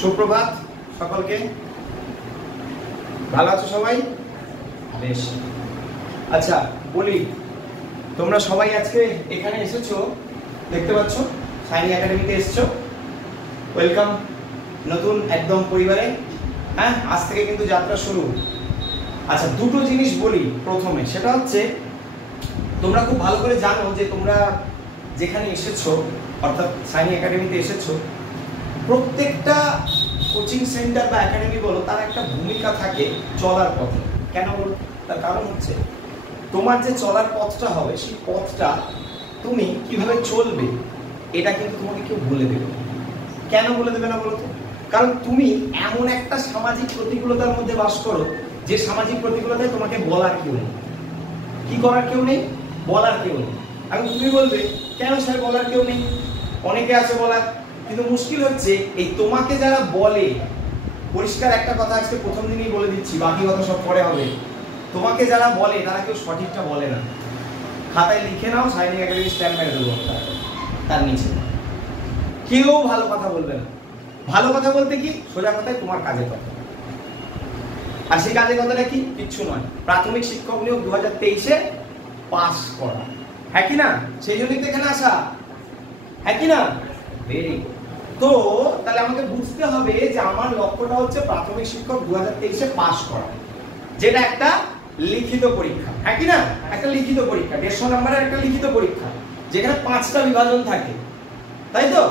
সুপ্রভাত সকলকে। ভালো আছো সবাই? বেশ। আচ্ছা বলি, তোমরা সবাই আজকে এখানে এসেছো, দেখতে পাচ্ছ শাইনি একাডেমিতে এসেছো। ওয়েলকাম নতুন একদম পরিবারে। হ্যাঁ, আজ থেকে কিন্তু যাত্রা শুরু। আচ্ছা, দুটো জিনিস বলি প্রথমে, সেটা হচ্ছে তোমরা খুব ভালো করে জানো যে তোমরা যেখানে এসেছো, অর্থাৎ শাইনি একাডেমিতে এসেছো, প্রত্যেকটা কোচিং সেন্টার বা একাডেমি বলো, তার একটা ভূমিকা থাকে চলার পথে। কেন বলো? তার কারণ হচ্ছে তোমার যে চলার পথটা হবে, সেই পথটা তুমি কিভাবে চলবে এটা কিন্তু তোমাকে কেউ বলে দেবে। কেন বলে দেবে না বলো তো? কারণ তুমি এমন একটা সামাজিক প্রতিকূলতার মধ্যে বাস করো, যে সামাজিক প্রতিকূলতায় তোমাকে বলার কেউ নেই। কি করার কেউ নেই? বলার কেউ নেই। এখন তুমি বলবে কেন স্যার বলার কেউ নেই? অনেকে আছে বলার, কিন্তু মুশকিল হচ্ছে এই তোমাকে যারা বলে, পরিষ্কার একটা কথা আজকে প্রথম দিনই বলে দিচ্ছি, বাকি কথা সব পরে হবে। তোমাকে যারা বলে তারা কেউ সঠিকটা বলে না। খাতায় লিখে নাও, শাইনি একাডেমি স্ট্যাম্প মেরে দেবো তার নিচে। কেউ ভালো কথা বলবে না। ভালো কথা বলতে কি, সোজা কথায় তোমার কাজের কথা। আর সেই কাজের কথাটা কি? কিচ্ছু নয়, প্রাথমিক শিক্ষক নিয়োগ 2023-এ পাস করা। হ্যাঁ কি না? সেই জন্যই তো এখানে আসা। হ্যাঁ কি না? Very good. তো তাহলে আমাকে বুঝতে হবে যে আমার লক্ষ্যটা হচ্ছে প্রাথমিক শিক্ষক 2023-এ পাস করা, যেটা একটা লিখিত পরীক্ষা। হ্যাঁ কি না? একটা লিখিত পরীক্ষা, 150 নম্বরের একটা লিখিত পরীক্ষা, যেখানে 5টা বিভাজন থাকে, তাই তো?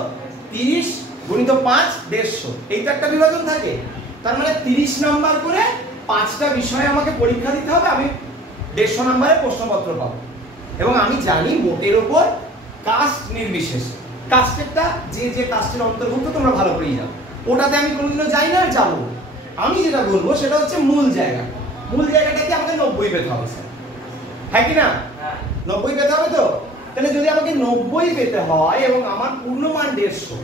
30 গুণিত 5 150, এই তো একটা বিভাজন থাকে। তার মানে 30 নাম্বার করে 5টা বিষয়ে আমাকে পরীক্ষা দিতে হবে। আমি 150 নম্বরের প্রশ্নপত্র পাবো। এবং আমি জানি মোটের ওপর কাস্ট নির্বিশেষে, কাস্টেরটা যে যে কাস্টের অন্তর্ভুক্ত তোমরা ভালো করেই জানো, ওটাতে আমি কোনোদিনও যাই না, আর যাবো। আমি যেটা বলবো সেটা হচ্ছে মূল জায়গা। মূল জায়গাটা কি? আমাকে 90 পেতে হবে স্যার। হ্যাঁ কি না? 90 পেতে হবে। তো তাহলে যদি আমাকে 90 পেতে হয় এবং আমার পূর্ণমান 150,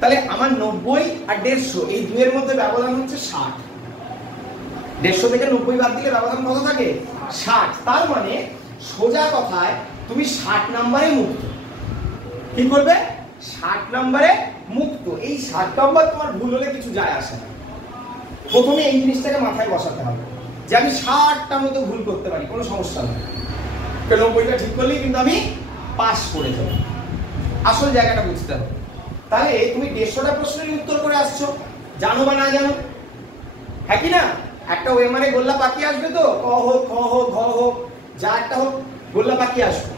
তাহলে আমার 90 আর 150 এই দুইয়ের মধ্যে ব্যবধান হচ্ছে 60। 150 থেকে 90 বাদ দিলে ব্যবধান কত থাকে? 60। তার মানে সোজা কথায় তুমি 60 নম্বরে মুক্ত। কি করবে? 60 নম্বরে মুক্ত। এই 60 নম্বর তোমার ভুল হলে কিছু যায় আসে না। প্রথমে এই জিনিসটাকে মাথায় বসাতে হবে যে আমি 60টা মতো ভুল করতে পারি, কোনো সমস্যা নেই। 90টা ঠিক করলেই কিন্তু আমি পাস করে যাব। আসল জায়গাটা বুঝতে হবে। তাহলে তুমি 150টা প্রশ্নের উত্তর করে আসছো, জানো বা না জানো। হ্যাঁ কি না? একটা ওএমআর এ গোল্লা পাখি আসবে, তো ক হোক, খ হোক, ঘ হোক, যা একটা হোক, গোল্লা পাখি আসবে।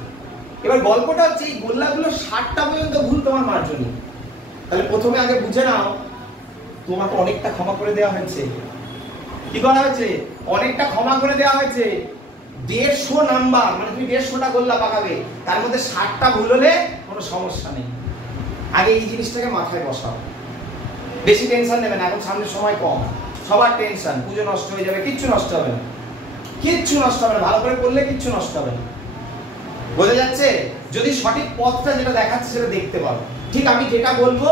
এবার গল্পটা হচ্ছে এই গোল্লাগুলো 60টা পর্যন্ত ভুল তোমার মার্জনীয়। তাহলে প্রথমে আগে বুঝে নাও, তোমাকে অনেকটা ক্ষমা করে দেওয়া হয়েছে। কি করা হয়েছে? অনেকটা ক্ষমা করে দেওয়া হয়েছে। 150 নাম্বার মানে তুমি 150টা গোল্লা পাকাবে, তার মধ্যে 60টা ভুল হলে কোনো সমস্যা নেই। আগে এই জিনিসটাকে মাথায় বসাও। বেশি টেনশন নেবে না, এখন সামনের সময় কম, সবার টেনশন, পুজো নষ্ট হয়ে যাবে। কিচ্ছু নষ্ট হবে না, কিচ্ছু নষ্ট হবে না। ভালো করে করলে কিচ্ছু নষ্ট হবে না। বোঝা যাচ্ছে? যদি সঠিক পথটা যেটা দেখাচ্ছে সেটা দেখতে পাবো, ঠিক আমি যেটা বলবো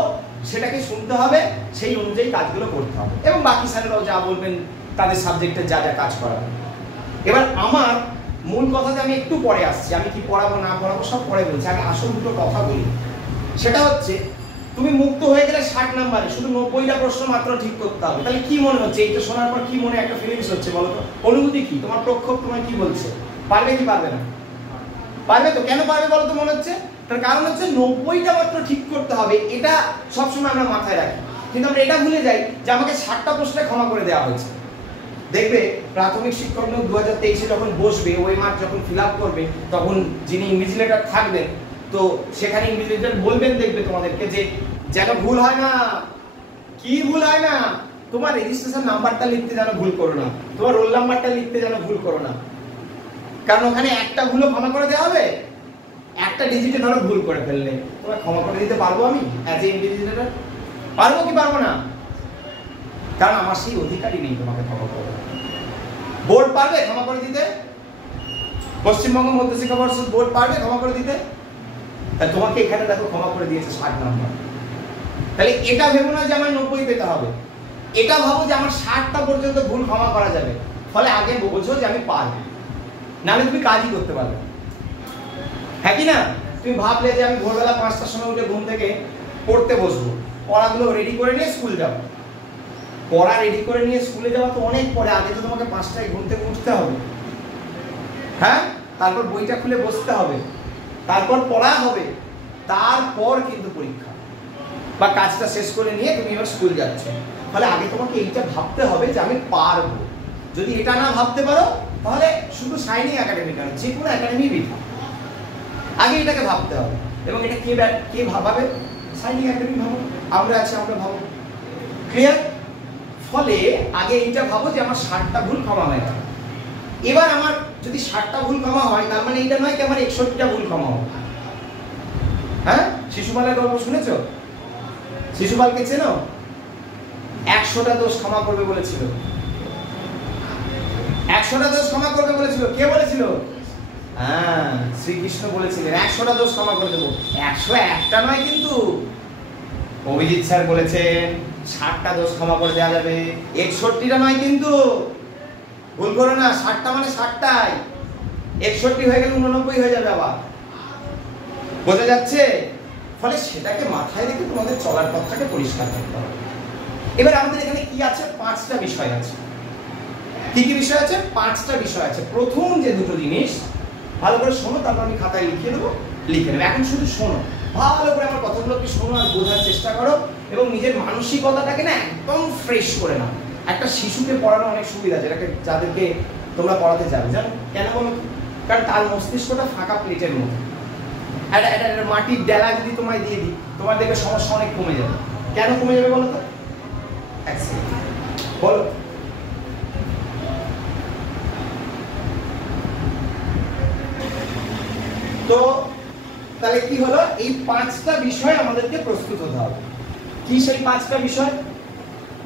সেটাকে শুনতে হবে, সেই অনুযায়ী কাজগুলো করতে হবে। এবং বাকি স্যারেরাও যা বলবেন তাদের সাবজেক্টে যা যা কাজ করাবে। এবার আমার মূল কথাতে আমি একটু পরে আসছি, আমি কি পড়াবো না পড়াবো সব পরে বলছি। আমি আসল দুটো কথা বলি, সেটা হচ্ছে তুমি মুক্ত হয়ে গেলে 60 নম্বরে শুধু 90টা প্রশ্ন মাত্র ঠিক করতে হবে। তাহলে কি মনে হচ্ছে? এইটা শোনার পর কি মনে একটা ফিলিংস হচ্ছে বলো তো? অনুভূতি কি? তোমার প্রক্ষোভ তোমায় কি বলছে? পারবে কি পারবে না? পারবে তো। কেন পারবে বলো তো মনে হচ্ছে? তার কারণ হচ্ছে 90টা মাত্র ঠিক করতে হবে। এটা সবসময় আমরা মাথায় রাখি, কিন্তু আমরা এটা ভুলে যাই যে আমাকে 60টা প্রশ্নে ক্ষমা করে দেওয়া হয়েছে। দেখবে প্রাথমিক শিক্ষক নিয়োগ 2023-এ যখন বসবে, ওএমআর যখন ফিল আপ করবে, তখন যিনি ইনভিজিলেটর থাকবেন, তো সেখানে ইনভিজিলেটর বলবেন, দেখবে তোমাদেরকে যে যেন ভুল হয় না। কি ভুল হয় না? তোমার রেজিস্ট্রেশন নাম্বারটা লিখতে যেন ভুল করো না, তোমার রোল নাম্বারটা লিখতে যেন ভুল করো না। কারণ ওখানে একটা ভুলও ক্ষমা করে দেওয়া হবে। একটা ডিজিটে ধরো ভুল করে ফেললে, তোমায় ক্ষমা করে দিতে পারবো আমি অ্যাজ এ ইনভিজিলেটর? পারবো কি পারবো না? কারণ আমার সেই অধিকারই নেই তোমাকে ক্ষমা করে। বোর্ড পারবে ক্ষমা করে দিতে? পশ্চিমবঙ্গ মধ্যশিক্ষা পর্ষদ বোর্ড পারবে ক্ষমা করে দিতে? তাই তোমাকে এখানে দেখো ক্ষমা করে দিয়েছে 60 নম্বর। তাহলে এটা ভেবো না যে আমার 90 পেতে হবে, এটা ভাবো যে আমার 60টা পর্যন্ত ভুল ক্ষমা করা যাবে। ফলে আগে বোঝো যে আমি পারবো, নাহলে তুমি কাজই করতে পারবে। হ্যাঁ কি না? তুমি ভাবলে যে আমি ভোরবেলা 5টার সময় উঠে ঘুম থেকে পড়তে বসবো, পড়াগুলো রেডি করে নিয়ে স্কুল যাবো, পড়া রেডি করে নিয়ে স্কুলে যাওয়া তো অনেক পরে, আগে তো তোমাকে 5টায় ঘুম থেকে উঠতে হবে, হ্যাঁ, তারপর বইটা খুলে বসতে হবে, তারপর পড়া হবে, তারপর কিন্তু পরীক্ষা বা কাজটা শেষ করে নিয়ে তুমি এবার স্কুল যাচ্ছ। তাহলে আগে তোমাকে এইটা ভাবতে হবে যে আমি পারবো। যদি এটা না ভাবতে পারো তাহলে শুধু শাইনিং একাডেমি কেন, যে কোনো একাডেমি বৃথা। আগে এটাকে ভাবতে হবে, এবং এটা কে ভাবাবে? শাইনিং একাডেমি ভাবো, আমরা আছি, আমরা ভাবো। ক্লিয়ার? ফলে আগে এইটা ভাবো যে আমার 60টা ভুল ক্ষমা হয়ে গেল। এবার আমার যদি 60টা ভুল ক্ষমা হয়, তার মানে এইটা নয় কি আমার 61টা ভুল ক্ষমা হবে। হ্যাঁ, শিশুপালের গল্প শুনেছো? শিশুপালকে চেনো? 100টা দোষ ক্ষমা করবে বলেছিল। 100টা দোষ ক্ষমা করবে বলেছিল। কে বলেছিল? হ্যাঁ, শ্রীকৃষ্ণ বলেছিলেন 100টা দোষ ক্ষমা করে দেবো। 101টা নয় কিন্তু, অভিজিৎ স্যার বলেছেন 60টা দোষ ক্ষমা করে দেওয়া যাবে। 61টা নয় কিন্তু, ভুল করো না, 60টা মানে 60টাই, 61 হয়ে গেলে 89 হয়ে যাবে আবার। বোঝা যাচ্ছে? ফলে সেটাকে মাথায় রেখে তোমাদের চলার পথটাকে পরিষ্কার করতে হবে। এবার আমাদের এখানে কি আছে? 5টা বিষয় আছে। কি কি বিষয় আছে? 5টা বিষয় আছে। প্রথম যে দুটো জিনিস ভালো করে শোনো, তারপর আমি খাতায় লিখে দেবো, লিখে নেবে। এখন শুধু শোনো, ভালো করে আমার কথাগুলোকে শোনো আর বোঝার চেষ্টা করো, এবং নিজের মানসিকতাটাকে না একদম ফ্রেশ করে নাও। একটা শিশুকে পড়ানো অনেক সুবিধা, যেটাকে যাদেরকে তোমরা পড়াতে যাবে, জানো কেন বলো? কারণ তার মস্তিষ্কটা ফাঁকা প্লেটের মতো। একটা মাটির ডেলা যদি তোমায় দিয়ে দিই, তোমার দেখবে সমস্যা অনেক কমে যাবে। কেন কমে যাবে বলো তো? এক সেকেন্ড বলো। তো তাহলে কি হলো? এই 5টা বিষয় আমাদেরকে প্রস্তুত হতে হবে। কি সেই 5টা বিষয়?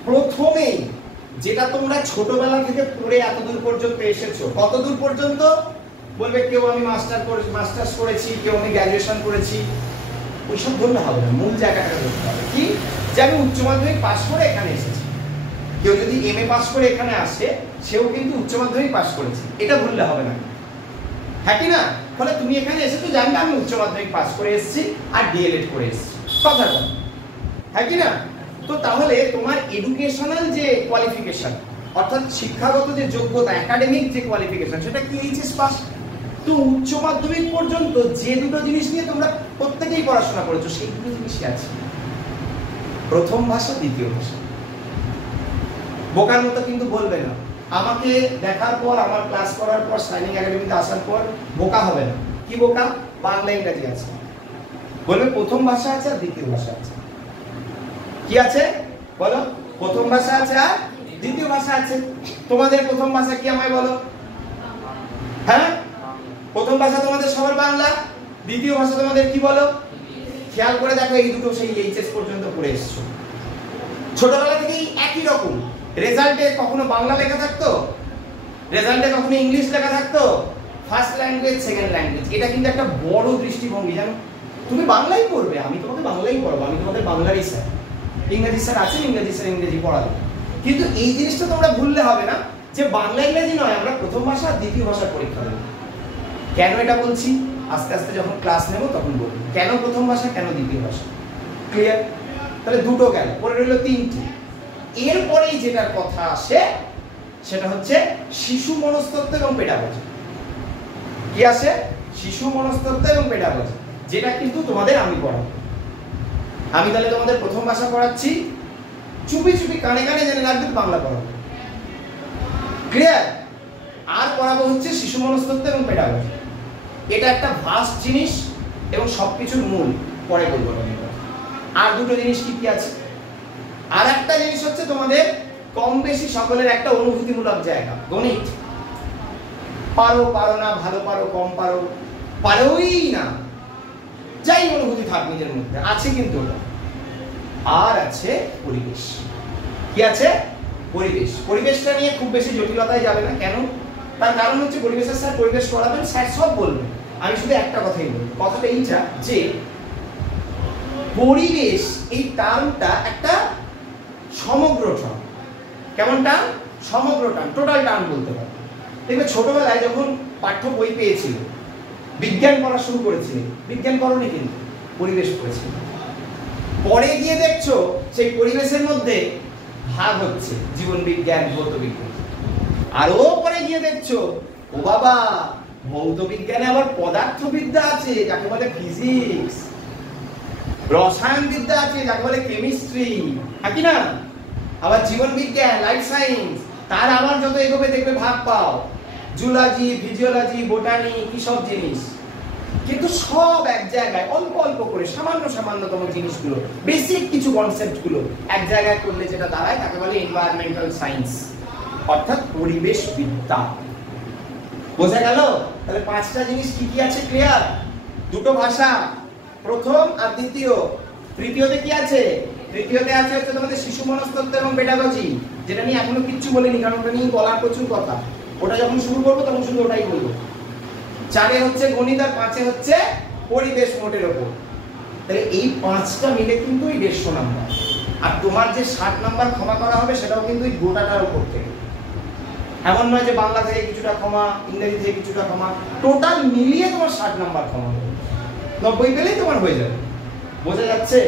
প্রথমেই যেটা তোমরা ছোটবেলা থেকে পড়ে এতদূর পর্যন্ত এসেছো, কত দূর পর্যন্ত? বলবে কেউ আমি মাস্টার্স করেছি, কেউ আমি গ্র্যাজুয়েশন করেছি। ওইসব ধরলে হবে না, মূল জায়গাটা ধরতে হবে। কি? যে আমি উচ্চ মাধ্যমিক পাস করে এখানে এসেছি। কেউ যদি এমএ পাস করে এখানে আসে, সেও কিন্তু উচ্চ মাধ্যমিক পাস করেছে, এটা ভুললে হবে না, হ্যাঁ কি না? ফলে তুমি এখানে এসেছো জানলে আমি উচ্চ মাধ্যমিক পাস করে এসেছি আর ডিএলএড করে এসেছি, কথা বল, হ্যাঁ কি না? তো তাহলে তোমার এডুকেশনাল যে কোয়ালিফিকেশন, অর্থাৎ শিক্ষাগত যে যোগ্যতা, একাডেমিক যে কোয়ালিফিকেশন, সেটা কি? HS pass. তো উচ্চ মাধ্যমিক পর্যন্ত যে দুটো জিনিস নিয়ে তোমরা প্রত্যেকেই পড়াশোনা করেছো, সেই দুটো জিনিসই আছে। প্রথম ভাষা, দ্বিতীয় ভাষা। বোকার মতো কিন্তু বলবে না। আমাকে দেখার পর, আমার ক্লাস করার পর, শাইনিং একাডেমিতে আসার পর বোকা হবে না। কি বোকা? বাংলা ইংরেজি আছে, বলবে প্রথম ভাষা আছে আর দ্বিতীয় ভাষা আছে। কি আছে বলো? প্রথম ভাষা আছে আর দ্বিতীয় ভাষা আছে। তোমাদের প্রথম ভাষা কি আমায় বলো? হ্যাঁ, প্রথম ভাষা তোমাদের সবার বাংলা, দ্বিতীয় ভাষা তোমাদের কি বলো? খেয়াল করে দেখো, এই দুটো সেই এইচএস পর্যন্ত পড়ে এসছো। ছোটবেলা থেকেই একই রকম। রেজাল্টে কখনো বাংলা লেখা থাকতো, রেজাল্টে কখনো ইংলিশ লেখা থাকতো, ফার্স্ট ল্যাঙ্গুয়েজ, সেকেন্ড ল্যাঙ্গুয়েজ। এটা কিন্তু একটা বড় দৃষ্টিভঙ্গি, জানো? তুমি বাংলাই পড়বে, আমি তোমাকে বাংলাই পড়াবো, আমি তোমাদের বাংলারই স্যার। ইংরেজি স্যার আছেন, ইংরেজি স্যার ইংরেজি পড়াবে। কিন্তু এই জিনিসটা তোমরা ভুললে হবে না যে বাংলা ইংরেজি নয়, আমরা প্রথম ভাষা আর দ্বিতীয় ভাষার পরীক্ষা দেবো। কেন এটা বলছি? আস্তে আস্তে যখন ক্লাস নেব তখন বলবো কেন প্রথম ভাষা, কেন দ্বিতীয় ভাষা। ক্লিয়ার? তাহলে দুটো গেল, পরে রইল 3টি। এরপরেই যেটার কথা আসে সেটা হচ্ছে শিশু মনস্তত্ত্ব এবং পেডাগজি। কি আসে? শিশু মনস্তত্ত্ব এবং পেডাগজি, যেটা কিন্তু তোমাদের আমি পড়াবো। আমি তাহলে তোমাদের প্রথম ভাষা পড়াচ্ছি, চুপি চুপি কানে কানে জেনে রাখবে, বাংলা পড়াবো। ক্লিয়ার? আর পড়াবো হচ্ছে শিশু মনস্তত্ত্ব এবং পেডাগজি। এটা একটা ভাস্ট জিনিস এবং সবকিছুর মূল, পরে বলবো। আর দুটো জিনিস কি কি আছে? আর একটা জিনিস হচ্ছে তোমাদের কম বেশি সকলের একটা অনুভূতিমূলক জায়গা, গণিত। পারো পারো না, ভালো পারো কম পারো, পারোই না, যাই অনুভূতি থাক নিজের মধ্যে আছে, কিন্তু ওটা। আর আছে পরিবেশ। কি আছে? পরিবেশ। পরিবেশটা নিয়ে খুব বেশি জটিলতায় যাবে না। কেন? তার কারণ হচ্ছে পরিবেশের স্যার পরিবেশ পড়াবেন, স্যার সব বলবেন, আমি শুধু একটা কথাই বলবো। কথাটা এইটা যে পরিবেশ এই টার্মটা একটা সমগ্র টার্ম। কেমন টার্ম? সমগ্র টার্ম, টোটাল টার্ম বলতে পারো। দেখবে ছোটবেলায় যখন পাঠ্য বই পেয়েছিল, বিজ্ঞান পড়া শুরু করেছিল, বিজ্ঞান পড়নি কিন্তু পরিবেশ পড়েছিল। পরে গিয়ে দেখছো সেই পরিবেশের মধ্যে ভাগ হচ্ছে জীবন বিজ্ঞান, ভৌত বিজ্ঞান। আরো পরে গিয়ে দেখছো ও বাবা ভৌত বিজ্ঞানে আবার পদার্থবিদ্যা আছে যাকে বলে ফিজিক্স, রসায়ন বিদ্যা আছে যাকে বলে কেমিস্ট্রি, হ্যাঁ কি না? আবার জীবন বিজ্ঞান, লাইফ সায়েন্স, তার আবার যত এগোবে দেখবে ভাগ পাও জুলজি, ফিজিওলজি, বোটানি, কি সব জিনিস। কিন্তু সব এক জায়গায় অল্প অল্প করে সামান্য সামান্যতম জিনিসগুলো, বেসিক কিছু কনসেপ্ট গুলো এক জায়গায় করলে যেটা দাঁড়ায় তাকে বলে এনভায়রনমেন্টাল সায়েন্স, অর্থাৎ পরিবেশ বিদ্যা। বোঝা গেল? তাহলে পাঁচটা জিনিস কি কি আছে ক্লিয়ার? দুটো ভাষা, প্রথম আর দ্বিতীয়। তৃতীয়তে কি আছে? তৃতীয়তে আছে হচ্ছে তোমাদের শিশু মনস্তত্ত্ব এবং পেডাগজি, যেটা নিয়ে এখনো কিচ্ছু বলিনি কারণ ওটা নিয়ে বলার প্রচুর কথা। ওটা যখন শুরু করবো তখন শুধু ওটাই বলবো। চারে হচ্ছে গণিত আর পাঁচে হচ্ছে পরিবেশ মোটের ওপর। তাহলে এই পাঁচটা মিলে কিন্তু এই 150 নাম্বার। আর তোমার যে 60 নাম্বার ক্ষমা করা হবে সেটাও কিন্তু এই গোটাটার উপর থেকে। এমন নয় যে বাংলা থেকে কিছুটা ক্ষমা, ইংরেজি থেকে কিছুটা ক্ষমা, টোটাল মিলিয়ে তোমার 60 নাম্বার ক্ষমা হবে। 90 পেলেই তোমার হয়ে যাবে। বোঝা যাচ্ছে?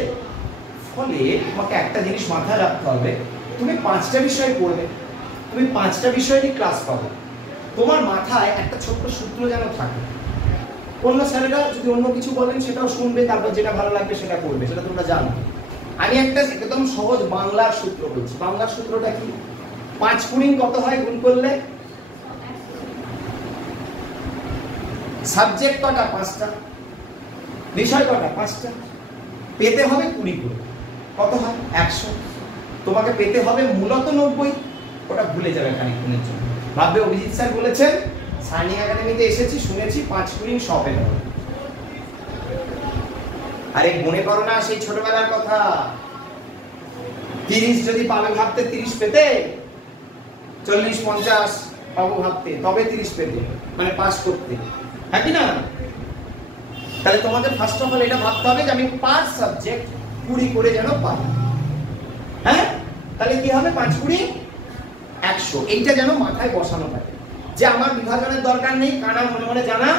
ফলে তোমাকে একটা জিনিস মাথায় রাখতে হবে, তুমি 5টা বিষয় পড়বে, তুমি 5টা বিষয়েরই ক্লাস পাবে। তোমার মাথায় একটা ছোট্ট সূত্র যেন থাকে। অন্য স্যারেরা যদি অন্য কিছু বলেন সেটাও শুনবে, তারপর যেটা ভালো লাগবে সেটা করবে, সেটা তোমরা জানো। আমি একটা একদম সহজ বাংলার সূত্র বলছি। বাংলার সূত্রটা কি? 5 গুণিন কত হয় গুণ করলে? সাবজেক্ট কটা? 5টা। বিষয় কটা? 5টা। পেতে হবে 20 করে, কত হয়? 100। তোমাকে পেতে হবে মূলত 90, ওটা ভুলে যাবে খানিকক্ষণের জন্য। ভাববে অভিজিৎ স্যার বলেছেন, সাইনিং একাডেমিতে এসেছি, শুনেছি 5 গুণিন 100 পেতে হবে। আরে মনে করো না সেই ছোটবেলার কথা, 30 যদি পাবে ভাবতে 30 পেতে, 40 50 পাবো ভাবতে তবে 30 পেতে, মানে পাস করতে, হ্যাঁ কি না? তাহলে তোমাদের ফার্স্ট অফ অল এটা ভাবতে হবে যে আমি পার সাবজেক্ট 20 করে যেন পাই। হ্যাঁ, তাহলে কি হবে? 5 20 100, এইটা যেন মাথায় বসানো থাকে যে আমার বিভাজনের দরকার নেই, কানা মনে মনে জানা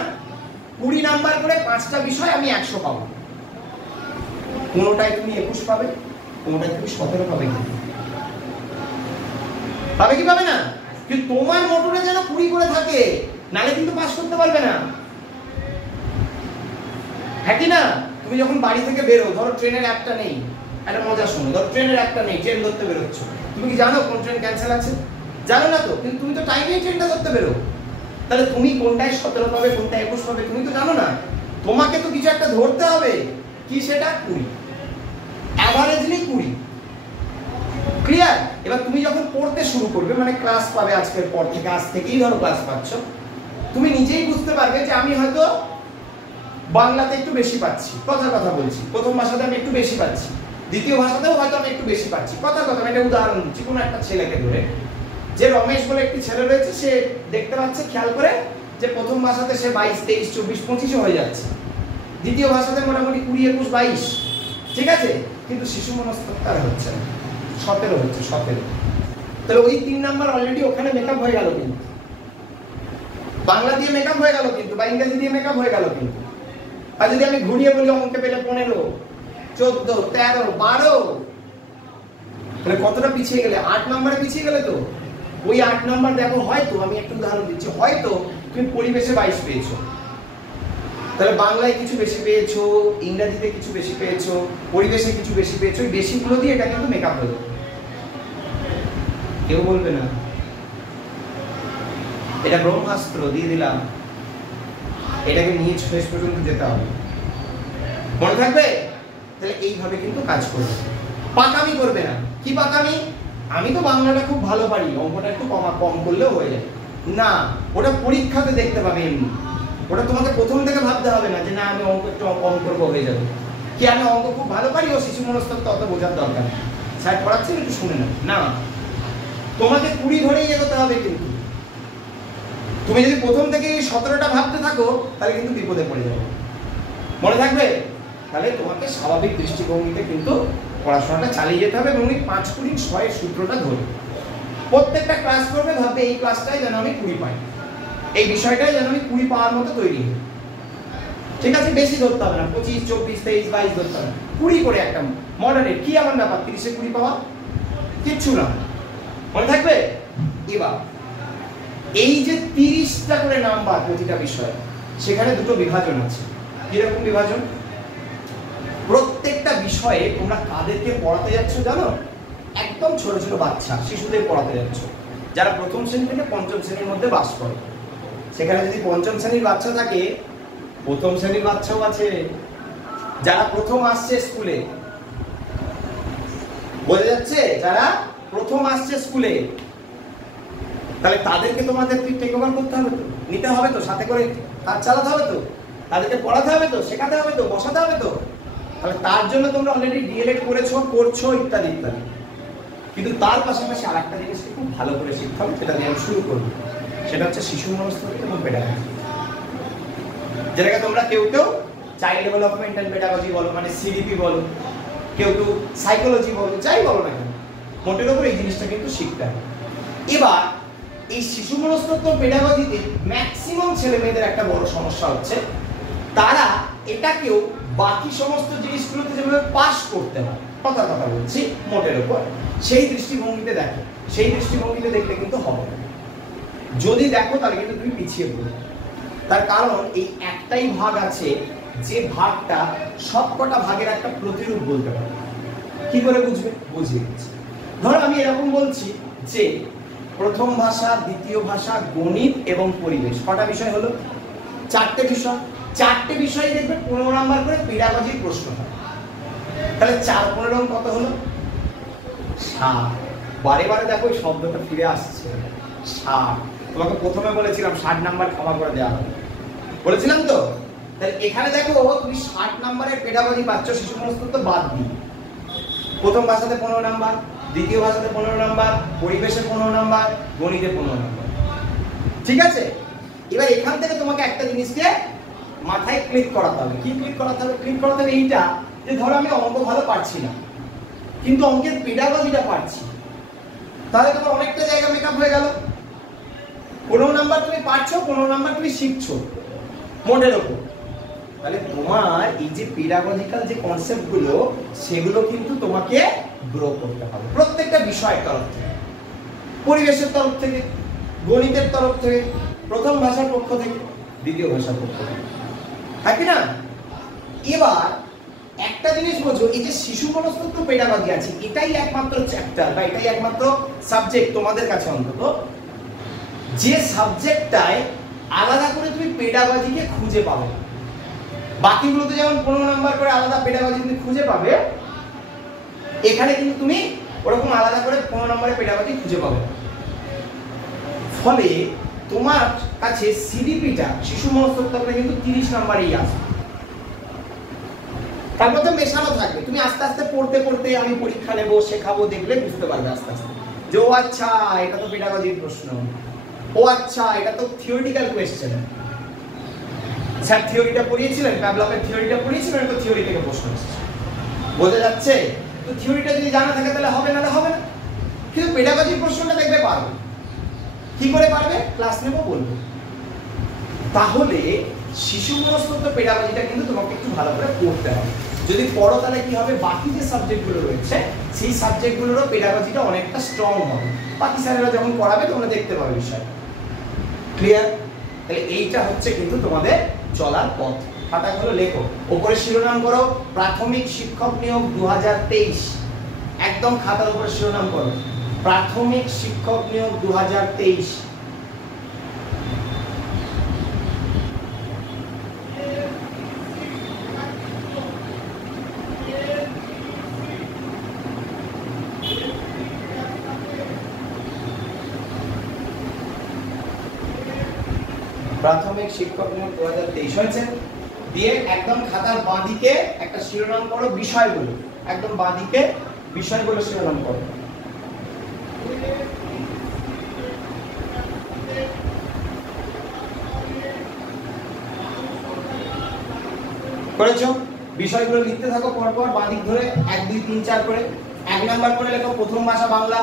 20 নাম্বার করে 5টা বিষয় আমি 100 পাবো। কোনোটায় তুমি 21 পাবে, কোনোটায় তুমি 17 পাবে। পাবে কি পাবে না? কিন্তু তোমার মোটরে যেন 20 করে থাকে, নালে কিন্তু পাস করতে পারবে না, হ্যাঁ কি না? তুমি যখন বাড়ি থেকে বেরো, ধরো ট্রেনের একটা নেই, একটা মজা শোনো, ধরো ট্রেনের একটা নেই, ট্রেন ধরতে বেরোচ্ছ, তুমি কি জানো কোন ট্রেন ক্যান্সেল আছে? জানো না তো, কিন্তু তুমি তো টাইমেই ট্রেনটা ধরতে বেরো। তাহলে তুমি কোনটায় 17 পাবে, কোনটায় 21 পাবে তুমি তো জানো না। তোমাকে তো কিছু একটা ধরতে হবে, কি সেটা? 20, অ্যাভারেজলি 20। ক্লিয়ার? এবার তুমি যখন পড়তে শুরু করবে, মানে ক্লাস পাবে আজকের পর থেকে, আজ থেকেই ধরো ক্লাস পাচ্ছ, তুমি নিজেই বুঝতে পারবে যে আমি হয়তো বাংলাতে একটু বেশি পাচ্ছি, কথা বলছি, প্রথম ভাষাতে আমি একটু বেশি পাচ্ছি, দ্বিতীয় ভাষাতেও হয়তো আমি একটু বেশি পাচ্ছি, কথা আমি একটা উদাহরণ দিচ্ছি। কোনো একটা ছেলেকে ধরে, যে রমেশ বলে একটি ছেলে রয়েছে, সে দেখতে পাচ্ছে খেয়াল করে যে প্রথম ভাষাতে সে 22 23 24 25 হয়ে যাচ্ছে, দ্বিতীয় ভাষাতে মোটামুটি 20 21 22, ঠিক আছে, কিন্তু শিশু মনস্তত্ত্ব আর হচ্ছে না, 17 হচ্ছে, 17। তাহলে ওই 3 নাম্বার অলরেডি ওখানে মেকআপ হয়ে গেল, কিন্তু বাংলা দিয়ে মেকআপ হয়ে গেল, কিন্তু বা ইংরেজি দিয়ে মেকআপ হয়ে গেল। কিন্তু আর যদি আমি ঘুরিয়ে বলি অঙ্কে পেলে 15 14 13 12, তাহলে কতটা পিছিয়ে গেলে? 8 নম্বরে পিছিয়ে গেলে তো। ওই 8 নম্বর দেখো, হয়তো আমি একটু উদাহরণ দিচ্ছি, হয়তো তুমি পরিবেশে 22 পেয়েছো, তাহলে বাংলায় কিছু বেশি পেয়েছো, ইংরেজিতে কিছু বেশি পেয়েছো, পরিবেশে কিছু বেশি পেয়েছো, এই বেশিগুলো দিয়ে এটা কিন্তু মেকআপ হলো। কেউ বলবে না, এটা ব্রহ্মাস্ত্র দিয়ে দিলাম, এটাকে নিয়ে শেষ পর্যন্ত যেতে হবে, মনে থাকবে? তাহলে এইভাবে কিন্তু কাজ করবে, পাকামি করবে না। কি পাকামি? আমি তো বাংলাটা খুব ভালো পারি, অঙ্কটা একটু কম করলেও হয়ে যায় না, ওটা পরীক্ষাতে দেখতে পাবে এমনি। ওটা তোমাকে প্রথম থেকে ভাবতে হবে না যে না আমি অঙ্ক একটু কম করবো, হয়ে যাবে। কি আমি অঙ্ক খুব ভালো পারি, ও শিশু মনস্তত্ত্ব অত বোঝার দরকার নেই, স্যার পড়াচ্ছেন একটু শুনে না, তোমাকে 20 ধরেই এগোতে হবে। কিন্তু তুমি যদি প্রথম থেকে 17টা ভাবতে থাকো, তাহলে কিন্তু বিপদে পড়ে যাবে, মনে থাকবে? তাহলে তোমাকে স্বাভাবিক দৃষ্টিভঙ্গিতে কিন্তু পড়াশোনাটা চালিয়ে যেতে হবে, এবং 5 20 6 সূত্রটা ধরে প্রত্যেকটা ক্লাস করবে, ভাববে এই ক্লাসটাই যেন আমি 20 পাই, এই বিষয়টাই যেন আমি 20 পাওয়ার মতো তৈরি হই। ঠিক আছে, বেশি ধরতে হবে না, 25 24 23 22 ধরতে হবে, 20 করে একটা মডারেট। কি আমার ব্যাপার 30-এ 20 পাওয়া? কিচ্ছু না, মনে থাকবে? এবার এই যে 30টা করে নাম্বার প্রতিটা বিষয়ে, সেখানে দুটো বিভাজন আছে। কিরকম বিভাজন? প্রত্যেকটা বিষয়ে তোমরা কাদেরকে পড়াতে যাচ্ছ জানো? একদম ছোট ছোট বাচ্চা, শিশুদের পড়াতে যাচ্ছ, যারা প্রথম শ্রেণী থেকে পঞ্চম শ্রেণীর মধ্যে বাস করে। সেখানে যদি পঞ্চম শ্রেণীর বাচ্চা থাকে, প্রথম শ্রেণীর বাচ্চাও আছে, যারা প্রথম আসছে স্কুলে, বোঝা যাচ্ছে? যারা প্রথম আসছে স্কুলে, তাহলে তাদেরকে তোমাদের টেক ওভার করতে হবে তো, নিতে হবে তো, সাথে করে কাজ চালাতে হবে তো, তাদেরকে পড়াতে হবে তো, শেখাতে হবে তো, বসাতে হবে তো। তাহলে তার জন্য তোমরা অলরেডি ডিএলএড করেছো, করছো, ইত্যাদি ইত্যাদি। কিন্তু তার পাশাপাশি আর একটা জিনিসকে খুব ভালো করে শিখতে হবে, সেটা দিয়ে আমি শুরু করবো। সেটা হচ্ছে শিশু মনস্তত্ত্ব এবং পেডাগজি, যেটাকে তোমরা কেউ কেউ চাইল্ড ডেভেলপমেন্ট এন্ড পেডাগজি বলো, মানে সিডিপি বলো, কেউ কেউ সাইকোলজি বলো, যাই বলো না কেন, মোটের উপর এই জিনিসটা কিন্তু শিখতে হবে। এবার এই শিশু মনস্তত্ত্ব পেডাগজিতে ম্যাক্সিমাম ছেলে মেয়েদের একটা বড় সমস্যা হচ্ছে, তারা এটাকেও বাকি সমস্ত জিনিসগুলোতে যেভাবে পাস করতে হয়, কথা বলছি মোটের উপর, সেই দৃষ্টিভঙ্গিতে দেখো। সেই দৃষ্টিভঙ্গিতে দেখলে কিন্তু হবে না। যদি দেখো তাহলে কিন্তু তুমি পিছিয়ে পড়বে। তার কারণ এই একটাই ভাগ আছে, যে ভাগটা সবকটা ভাগের একটা প্রতিরূপ বলতে পারে। কি করে বুঝবে? বুঝিয়ে দিচ্ছি। ধরো আমি এরকম বলছি যে প্রথম ভাষা, দ্বিতীয় ভাষা, গণিত এবং পরিবেশ, কটা বিষয় হলো? 4টে বিষয়। 4টে বিষয় দেখবে 15 নাম্বার করে পেডাগজির প্রশ্ন হয়। তাহলে 4 15 কত হলো? 60। বারে বারে দেখো এই শব্দটা ফিরে আসছে, 60। তোমাকে প্রথমে বলেছিলাম 60 নাম্বার ক্ষমা করে দেওয়া হবে, বলেছিলাম তো। তাহলে এখানে দেখো তুমি 60 নাম্বারের পেডাগজি পাচ্ছ শিশু মনস্তত্ত্ব বাদ দিয়ে। প্রথম ভাষাতে 15 নাম্বার, দ্বিতীয় ভাষাতে 15 নাম্বার, পরিবেশে 15 নাম্বার, গণিতে 15 নাম্বার। ঠিক আছে? এবার এখান থেকে তোমাকে একটা জিনিসকে মাথায় ক্লিক করাতে হবে। কি ক্লিক করাতে হবে? ক্লিক করাতে হবে এইটা, যে ধরো আমি অঙ্ক ভালো পারছি না, কিন্তু অঙ্কের পেডাগজিটা পারছি, তাহলে তোমার অনেকটা জায়গা মেকআপ হয়ে গেল। 15 নাম্বার তুমি পারছো, 15 নাম্বার তুমি শিখছো মোটের ওপর। তাহলে তোমার এই যে পেডাগজিক্যাল যে কনসেপ্টগুলো, সেগুলো কিন্তু তোমাকে গ্রো করতে হবে প্রত্যেকটা বিষয়ের তরফ থেকে, পরিবেশের তরফ থেকে, গণিতের তরফ থেকে, প্রথম ভাষার পক্ষ থেকে, দ্বিতীয় ভাষার পক্ষ থেকে, তাই না? এবার একটা জিনিস বোঝো, এই যে শিশু মনস্তত্ত্ব পেডাগজি আছে, এটাই একমাত্র চ্যাপ্টার বা এটাই একমাত্র সাবজেক্ট তোমাদের কাছে অন্তত, যে সাবজেক্টটায় আলাদা করে তুমি পেডাগজিকে খুঁজে পাবে। বাকিগুলোতে যেমন 15 নাম্বার করে আলাদা পেডাগজি তুমি খুঁজে পাবে, এখানে কিন্তু তুমি ওরকম আলাদা করে 15 নম্বরে পেডাগজি খুঁজে পাবে। ফলে তোমার কাছে সিডিপিটা, শিশু মনস্তত্ত্বটা কিন্তু 30 নম্বরেই আসবে। তার মধ্যে মেশানো থাকবে। তুমি আস্তে আস্তে পড়তে পড়তে আমি পরীক্ষা নেব, শেখাবো, দেখলে বুঝতে পারবে আস্তে আস্তে যে ও আচ্ছা এটা তো পেডাগজির প্রশ্ন, ও আচ্ছা এটা তো থিওরিটিক্যাল কোয়েশ্চেন। স্যার থিওরিটা পড়িয়েছিলেন, প্যাভলভের থিওরিটা পড়িয়েছিলেন, তো থিওরি থেকে প্রশ্ন এসেছে, বোঝা যাচ্ছে? তো থিওরিটা যদি জানা থাকে তাহলে হবে, না হবে না। কিন্তু পেডাগজির প্রশ্নটা দেখবে পারবে। কি করে পারবে? ক্লাস নেব, বলবো। তাহলে শিশু মনস্তত্ত্ব পেডাগজিটা কিন্তু তোমাকে একটু ভালো করে পড়তে হবে। যদি পড়ো তাহলে কি হবে, বাকি যে সাবজেক্টগুলো রয়েছে সেই সাবজেক্টগুলোরও পেডাগজিটা অনেকটা স্ট্রং হবে। বাকি স্যারেরা যখন পড়াবে তোমরা দেখতে পাবে বিষয়। ক্লিয়ার? তাহলে এইটা হচ্ছে কিন্তু তোমাদের চলার পথ। খাতা করে লেখো, উপরে শিরোনাম করো প্রাথমিক শিক্ষক নিয়োগ 2023। একদম খাতার উপরে শিরোনাম করো প্রাথমিক শিক্ষক নিয়োগ 2023। প্রাথমিক শিক্ষক নিয়োগ 2023 হয়েছে। দিয়ে একদম খাতার বাঁদিকে একটা শিরোনাম করো বিষয়গুলো, একদম বাঁদিকে বিষয়গুলো শিরোনাম করো। করেছো? বিষয়গুলো লিখতে থাকো পরপর বাঁদিক ধরে 1 2 3 4 করে। 1 নাম্বার করে লেখো প্রথম ভাষা বাংলা।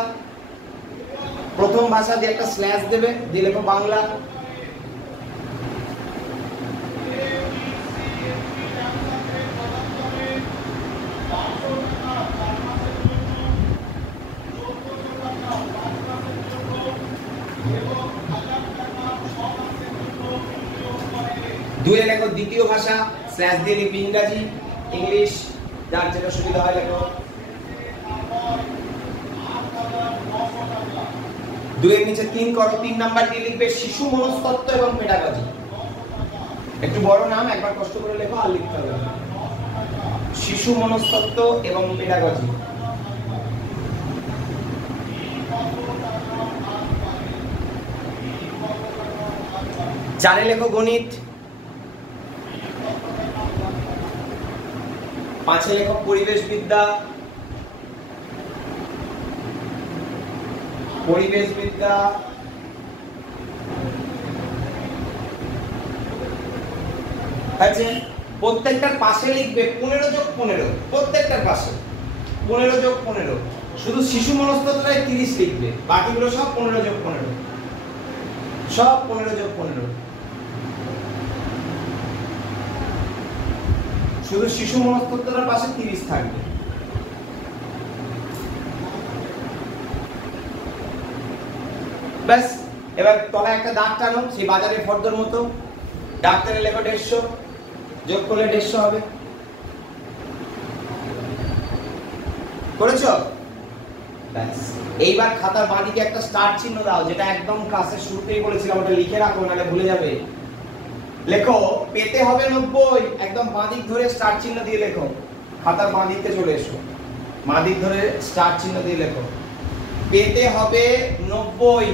প্রথম ভাষা দিয়ে একটা স্ল্যাশ দেবে, দিয়ে লেখো বাংলা। 2 এ লেখো দ্বিতীয় ভাষা, স্ল্যাশ দিয়ে লিখবে ইংরেজি, ইংলিশ, যার যেটা সুবিধা হয় লেখো। 2 এর নিচে 3 করো, 3 নাম্বার দিয়ে লিখবে শিশু মনস্তত্ত্ব এবং পেডাগজি। একটু বড় নাম, একবার কষ্ট করে লেখো আর লিখতে হবে। শিশু মনস্তত্ত্ব এবং পেডাগজি। 4 এ লেখো গণিত, 5 এ লেখো পরিবেশ বিদ্যা, পরিবেশ বিদ্যা, আছে প্রত্যেকটার পাশে লিখবে 15 যোগ 15, প্রত্যেকটার পাশে 15 যোগ 15, শুধু শিশু মনস্তত্ত্বটাই 30 লিখবে, বাকিগুলো সব 15 যোগ 15, সব 15 যোগ 15, শুধু শিশু মনস্তত্ত্বটার পাশে 30 থাকবে। ব্যাস, এবার তলায় একটা দাগ টানো, সেই বাজারে ফর্দর মতো, ডাক্তারে লেখো 150, যোগ করলে 150 হবে। করেছো? ব্যাস, এইবার খাতার বাঁদিকে একটা স্টার চিহ্ন দাও, যেটা একদম ক্লাসের শুরুতেই বলেছিলাম, ওটা লিখে রাখো, নাহলে ভুলে যাবে। লেখো পেতে হবে 90, একদম বাঁদিক ধরে স্টার চিহ্ন দিয়ে লেখো। খাতার বাঁদিকে চলে এসো, বাঁদিক ধরে স্টার চিহ্ন দিয়ে লেখো, পেতে হবে 90।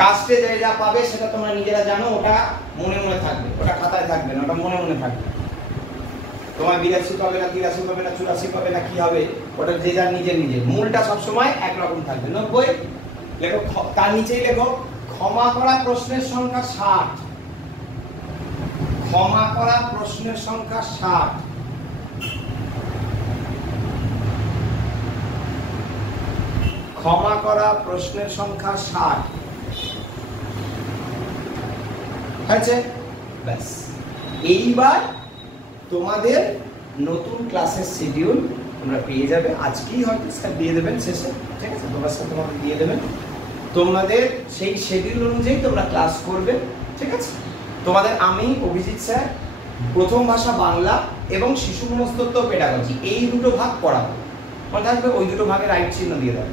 কাস্টে যা পাবে সেটা তোমরা নিজেরা জানো, ওটা মনে মনে থাকবে, ওটা খাতায় থাকবে না, ওটা মনে মনে থাকবে। তোমার 82 পাবে না, 83 পাবে না, 84 পাবে না, কি হবে ওটা যে যার নিজের নিজের, মূলটা সবসময় একরকম থাকবে 90। লেখো, তার নিচেই লেখো ক্ষমা করা প্রশ্নের সংখ্যা 60, ক্ষমা করা প্রশ্নের সংখ্যা 60, ক্ষমা করা প্রশ্নের সংখ্যা 60 হয়েছে। ব্যাস, এইবার তোমাদের নতুন ক্লাসের শিডিউল তোমরা পেয়ে যাবে, আজকেই হয়তো স্যার দিয়ে দেবেন শেষে, ঠিক আছে? তোমরা স্যার তোমাদের দিয়ে দেবেন, তোমাদের সেই শিডিউল অনুযায়ী তোমরা ক্লাস করবে, ঠিক আছে? তোমাদের আমি অভিজিৎ স্যার প্রথম ভাষা বাংলা এবং শিশু মনস্তত্ত্ব পেডাগজি এই দুটো ভাগ পড়াবো। মনে থাকবে ওই দুটো ভাগে রাইট চিহ্ন দিয়ে দাও,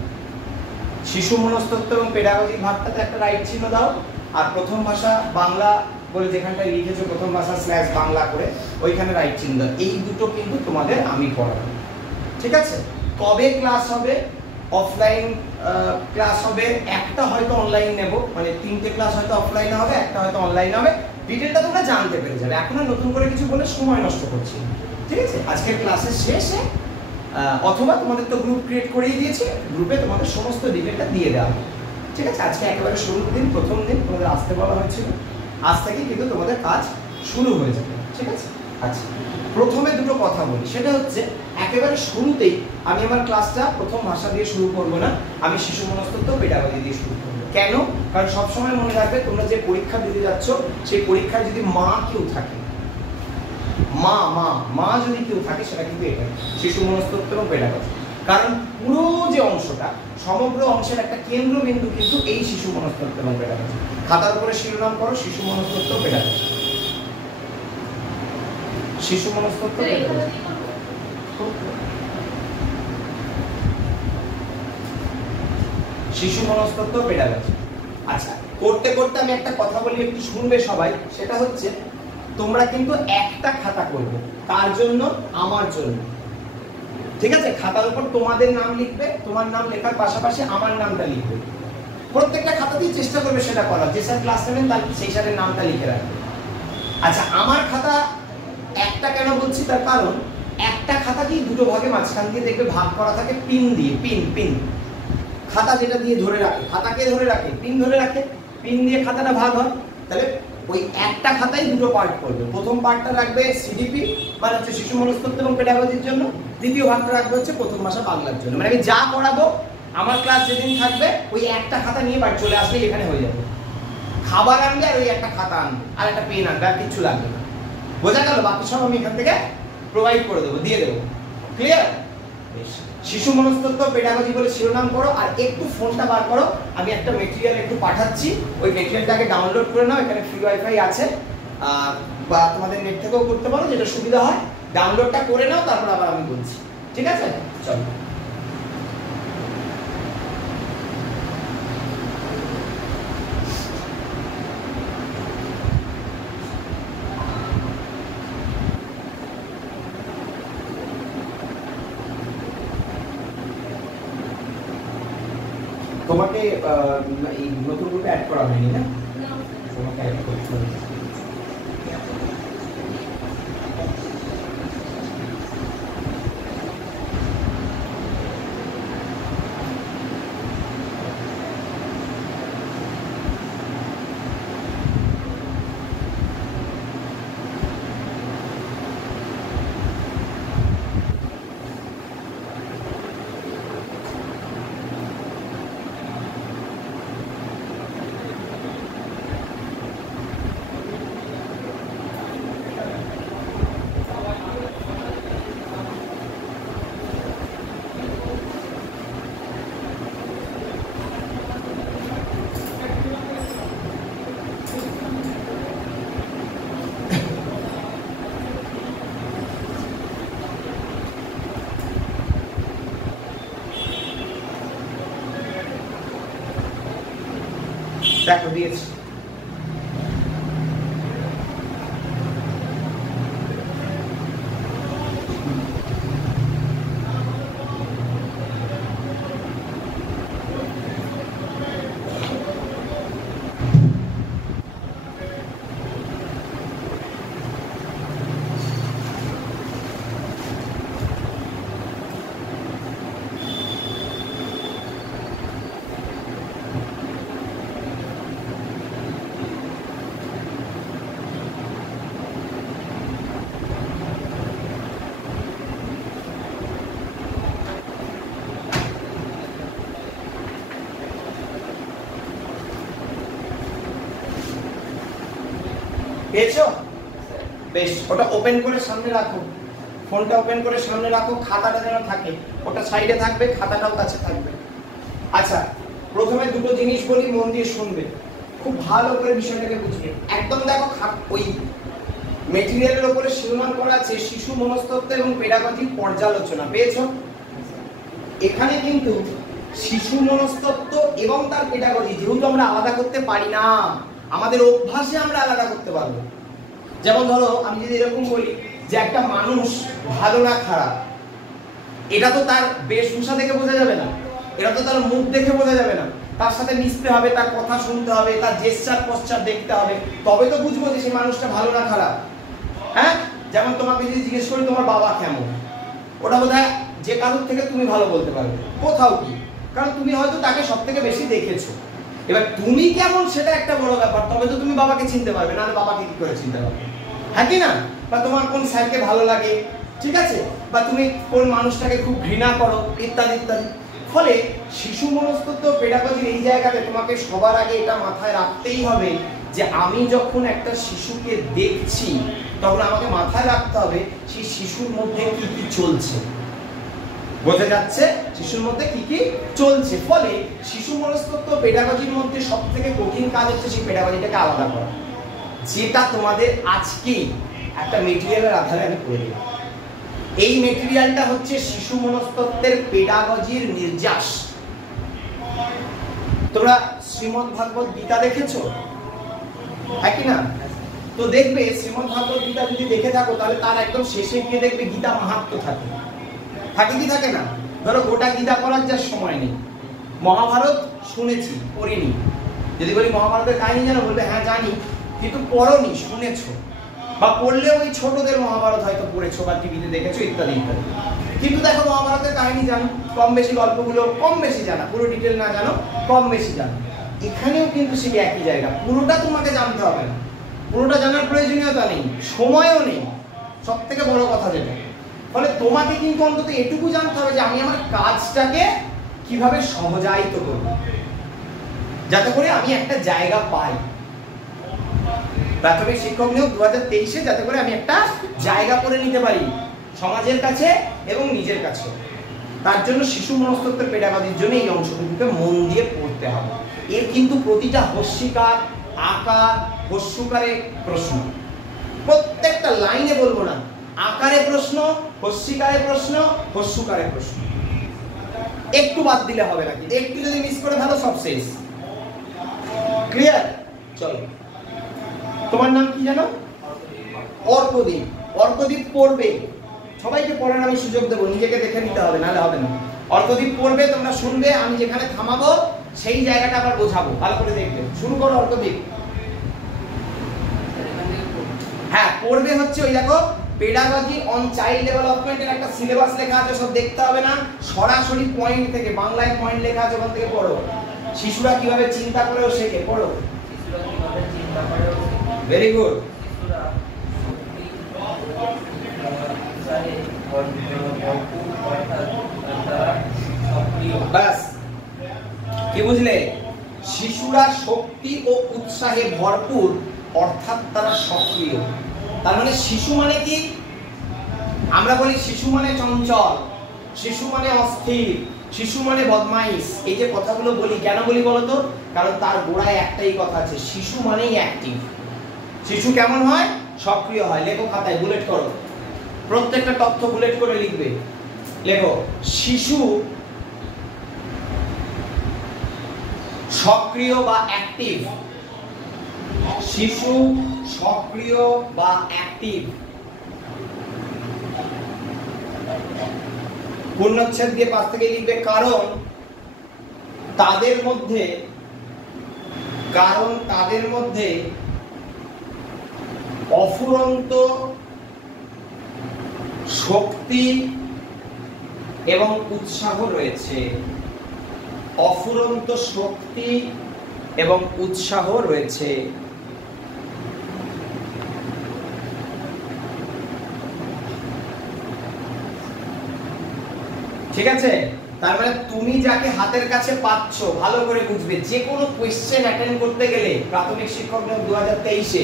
শিশু মনস্তত্ত্ব এবং পেডাগজি ভাগটাতে একটা রাইট চিহ্ন দাও, আর প্রথম ভাষা বাংলা বলে যেখানটায় লিখেছো প্রথম ভাষা স্ল্যাশ বাংলা করে ওইখানে রাইট চিহ্ন দাও। এই দুটো কিন্তু তোমাদের আমি পড়াবো, ঠিক আছে? কবে ক্লাস হবে? অফলাইন ক্লাস হবে, একটা হয়তো অনলাইন নেব, মানে 3টে ক্লাস হয়তো অফলাইনে হবে, একটা হয়তো অনলাইনে হবে। ডিটেলটা তোমরা জানতে পেরে যাবে, এখন আর নতুন করে কিছু বলে সময় নষ্ট করছি, ঠিক আছে? আজকের ক্লাসের শেষে অথবা তোমাদের তো গ্রুপ ক্রিয়েট করেই দিয়েছি, গ্রুপে তোমাদের সমস্ত ডিটেলটা দিয়ে দেওয়া হবে, ঠিক আছে? আজকে একেবারে শুরুর দিন, প্রথম দিন তোমাদের আসতে বলা হয়েছিল, আজ থেকেই কিন্তু তোমাদের কাজ শুরু হয়ে যাবে, ঠিক আছে? আচ্ছা, প্রথমে দুটো কথা বলি, সেটা হচ্ছে একেবারে শুরুতেই আমি আমার ক্লাসটা প্রথম ভাষা দিয়ে শুরু করব না, আমি শিশু মনস্তত্ত্ব পেডাগজি দিয়ে শুরু করব। কেন? কারণ সবসময় মনে রাখবে তোমরা যে পরীক্ষা দিতে যাচ্ছ সেই পরীক্ষায় যদি মা কেউ থাকে, মা মা মা যদি কেউ থাকে, সেটা কিন্তু এটা শিশু মনস্তত্ত্ব এবং পেডাগজি। কারণ পুরো যে অংশটা, সমগ্র অংশের একটা কেন্দ্রবিন্দু কিন্তু এই শিশু মনস্তত্ত্ব এবং পেডাগজি। খাতার উপরে শিরোনাম করো শিশু মনস্তত্ত্ব পেডাগজি, শিশু মনস্তত্ত্ব পেডাগজি। শিশু মনস্তত্ত্ব পেডাগজি। আচ্ছা, করতে করতে আমি একটা কথা বলি, একটু শুনবে সবাই, সেটা হচ্ছে তোমরা কিন্তু একটা খাতা করবে, তার জন্য আমার জন্য, ঠিক আছে? খাতার উপর তোমাদের নাম লিখবে, তোমার নাম লেখার পাশাপাশি আমার নামটা লিখবে, প্রত্যেকটা খাতাতেই চেষ্টা করবে সেটা করার, যে স্যার ক্লাস নেবেন তার সেই স্যারের নামটা লিখে রাখবে। আচ্ছা, আমার খাতা একটা কেন বলছি, তার কারণ একটা খাতাকেই দুটো ভাগে মাঝখান দিয়ে দেখবে ভাগ করা থাকে পিন দিয়ে, পিন পিন, খাতা যেটা দিয়ে ধরে রাখে, খাতাকে ধরে রাখে, পিন ধরে রাখে, পিন দিয়ে খাতাটা ভাগ হয়। তাহলে ওই একটা খাতায় দুটো পার্ট করবে, প্রথম পার্টটা রাখবে সিডিপি মানে হচ্ছে শিশু মনস্তত্ত্ব এবং পেডাগজির জন্য, দ্বিতীয় ভাগটা রাখবে হচ্ছে প্রথম ভাষা বাংলার জন্য। মানে আমি যা পড়াবো আমার ক্লাস যেদিন থাকবে ওই একটা খাতা নিয়ে বাড়ি চলে আসলে এখানে হয়ে যাবে, খাবার আনবে আর ওই একটা খাতা আনবে আর একটা পেন আনবে, আর কিছু লাগবে না। বোঝা গেল? বাকি সব আমি এখান থেকে প্রোভাইড করে দেবো, দিয়ে দেবো। ক্লিয়ার? বেশ, শিশু মনস্তত্ত্ব পেডাগজি বলে শিরোনাম করো আর একটু ফোনটা বার করো, আমি একটা মেটেরিয়াল একটু পাঠাচ্ছি, ওই মেটেরিয়ালটাকে ডাউনলোড করে নাও, এখানে ফ্রি ওয়াইফাই আছে বা তোমাদের নেট থেকেও করতে পারো, যেটা সুবিধা হয়। ডাউনলোডটা করে নাও, তারপর আবার আমি বলছি, ঠিক আছে? চলো। তোমাকে এই নতুন গ্রুপে অ্যাড করা হয়নি না? তোমাকে অ্যাড করতে হবে। দেখো দিয়েছি। পেয়েছো? বেশ, ওটা ওপেন করে সামনে রাখো, ফোনটা ওপেন করে সামনে রাখো, খাতাটা যেন থাকে, ওটা সাইডে থাকবে, খাতাটাও কাছে থাকবে। আচ্ছা, প্রথমে দুটো জিনিস বলি, মন দিয়ে শুনবে, খুব ভালো করে বিষয়টাকে বুঝবে। একদম দেখো, ওই মেটেরিয়ালের উপরে শিরোনাম করা আছে শিশু মনস্তত্ত্ব এবং পেডাগজি পর্যালোচনা, পেয়েছো? এখানে কিন্তু শিশু মনস্তত্ত্ব এবং তার পেডাগজি যেহেতু আমরা আলাদা করতে পারি না, আমাদের অভ্যাসে আমরা আলাদা করতে পারবো। যেমন ধরো, আমি যদি এরকম বলি যে একটা মানুষ ভালো না খারাপ, এটা তো তার বেশভূষা দেখে বোঝা যাবে না, এটা তো তার মুখ দেখে বোঝা যাবে না, তার সাথে মিশতে হবে, তার কথা শুনতে হবে, তার জেস্চার পশ্চার দেখতে হবে, তবে তো বুঝবো যে সেই মানুষটা ভালো না খারাপ। হ্যাঁ, যেমন তোমাকে যদি জিজ্ঞেস করি তোমার বাবা কেমন, ওটা বোধহয় যে কারোর থেকে তুমি ভালো বলতে পারবে, কোথাও কি, কারণ তুমি হয়তো তাকে সব থেকে বেশি দেখেছো। এবার তুমি কেমন সেটা একটা বড় ব্যাপার, তবে তো তুমি বাবাকে চিনতে পারবে, না বাবাকে কি করে চিনতে পারবে, হ্যাঁ কি না? বা তোমার কোন স্যারকে ভালো লাগে, ঠিক আছে, বা তুমি কোন মানুষটাকে খুব ঘৃণা করো, ইত্যাদি ইত্যাদি। ফলে শিশু মনস্তত্ত্ব পেডাগজির এই জায়গাতে তোমাকে সবার আগে এটা মাথায় রাখতেই হবে যে আমি যখন একটা শিশুকে দেখছি তখন আমাকে মাথায় রাখতে হবে সেই শিশুর মধ্যে কি কি চলছে। বোঝা যাচ্ছে? শিশুর মধ্যে কি কি চলছে। ফলে শিশু মনস্তত্ত্ব পেডাগজির মধ্যে সবথেকে কঠিন কাজ হচ্ছে সেই পেডাগজিটাকে আলাদা করা, যেটা তোমাদের আজকেই একটা মেটেরিয়ালের আধারে আমি করে দিলাম। এই মেটেরিয়ালটা হচ্ছে শিশু মনস্তত্ত্বের পেডাগজির নির্যাস। তোমরা শ্রীমদ্ ভাগবত গীতা দেখেছো, হ্যাঁ কি না? তো দেখবে শ্রীমদ্ ভাগবত গীতা যদি দেখে থাকো তাহলে তার একদম শেষে গিয়ে দেখবে গীতা মাহাত্ম্য থাকে, থাকে কি থাকে না? ধরো গোটা গীতা পড়ার যা সময় নেই, মহাভারত শুনেছি পড়িনি, যদি বলি মহাভারতের কাহিনী জানো, বলবে হ্যাঁ জানি, কিন্তু পড়োনি, শুনেছো, বা পড়লেও ওই ছোটদের মহাভারত হয়তো পড়েছো বা টিভিতে দেখেছো ইত্যাদি ইত্যাদি। কিন্তু দেখো মহাভারতের কাহিনী জানো, কম বেশি গল্পগুলো কম বেশি জানা, পুরো ডিটেল না জানো, কম বেশি জানো। এখানেও কিন্তু সেই একই জায়গা, পুরোটা তোমাকে জানতে হবে না, পুরোটা জানার প্রয়োজনীয়তা নেই, সময়ও নেই, সব থেকে বড় কথা যেটা। ফলে তোমাকে কিন্তু অন্তত এটুকু জানতে হবে যে আমি আমার কাজটাকে কিভাবে সহজায়িত করব, যাতে করে আমি একটা জায়গা পাই। প্রাথমিক শিক্ষক নিয়োগ 2023-এ যাতে করে আমি একটা জায়গা করে নিতে পারি সমাজের কাছে এবং নিজের কাছে। তার জন্য শিশু মনস্তত্ত্বের পেডাগজির জন্য এই অংশটুকুকে মন দিয়ে পড়তে হবে। এর কিন্তু প্রতিটা হস্যিকার, আকার, হস্যকারে প্রশ্ন, প্রত্যেকটা লাইনে বলবো না, আকারে প্রশ্ন, হস্যিকারে প্রশ্ন, হস্যকারে প্রশ্ন, একটু বাদ দিলে হবে না, কিন্তু একটু যদি মিস করে ফেলো সব শেষ। ক্লিয়ার? চলো, তোমার নাম কি জানো? অর্কদীপ। অর্কদীপ পড়বে, সবাইকে পড়ার আমি সুযোগ দেবো, নিজেকে দেখে নিতে হবে, নাহলে হবে না। অর্কদীপ পড়বে, তোমরা শুনবে, আমি যেখানে থামাবো সেই জায়গাটা আবার বোঝাবো, ভালো করে দেখবে। শুরু করো অর্কদীপ। হ্যাঁ, পড়বে হচ্ছে ওই দেখো পেডাগজি অন চাইল্ড ডেভেলপমেন্টের একটা সিলেবাস লেখা আছে, সব দেখতে হবে না, সরাসরি পয়েন্ট থেকে, বাংলায় পয়েন্ট লেখা আছে, ওখান থেকে পড়ো। শিশুরা কিভাবে চিন্তা করেও শেখে, পড়ো। Very good. বাস, কি বুঝলে? শিশুরা শক্তি ও উৎসাহে ভরপুর, অর্থাৎ তারা সক্রিয়। তার মানে শিশু মানে কি? আমরা বলি শিশু মানে চঞ্চল, শিশু মানে অস্থির, শিশু মানে বদমাইশ। এই যে কথাগুলো বলি, কেন বলি বলতো? কারণ তার গোড়ায় একটাই কথা আছে, শিশু মানেই অ্যাক্টিভ। শিশু কেমন হয়? সক্রিয় হয়। লেখো খাতায়, বুলেট করো, প্রত্যেকটা তথ্য বুলেট করে লিখবে। লেখো, শিশু সক্রিয় বা অ্যাক্টিভ। শিশু সক্রিয় বা অ্যাক্টিভ। পূর্ণচ্ছেদ দিয়ে পাশ থেকে লিখবে কারণ তাদের মধ্যে অফুরন্ত শক্তি এবং উৎসাহ রয়েছে। অফুরন্ত শক্তি এবং উৎসাহ রয়েছে। ঠিক আছে? তার মানে তুমি যাকে হাতের কাছে পাচ্ছ, ভালো করে বুঝবে, যে কোনো কোয়েশ্চেন অ্যাটেন্ড করতে গেলে প্রাথমিক শিক্ষক নিয়োগ 2023-এ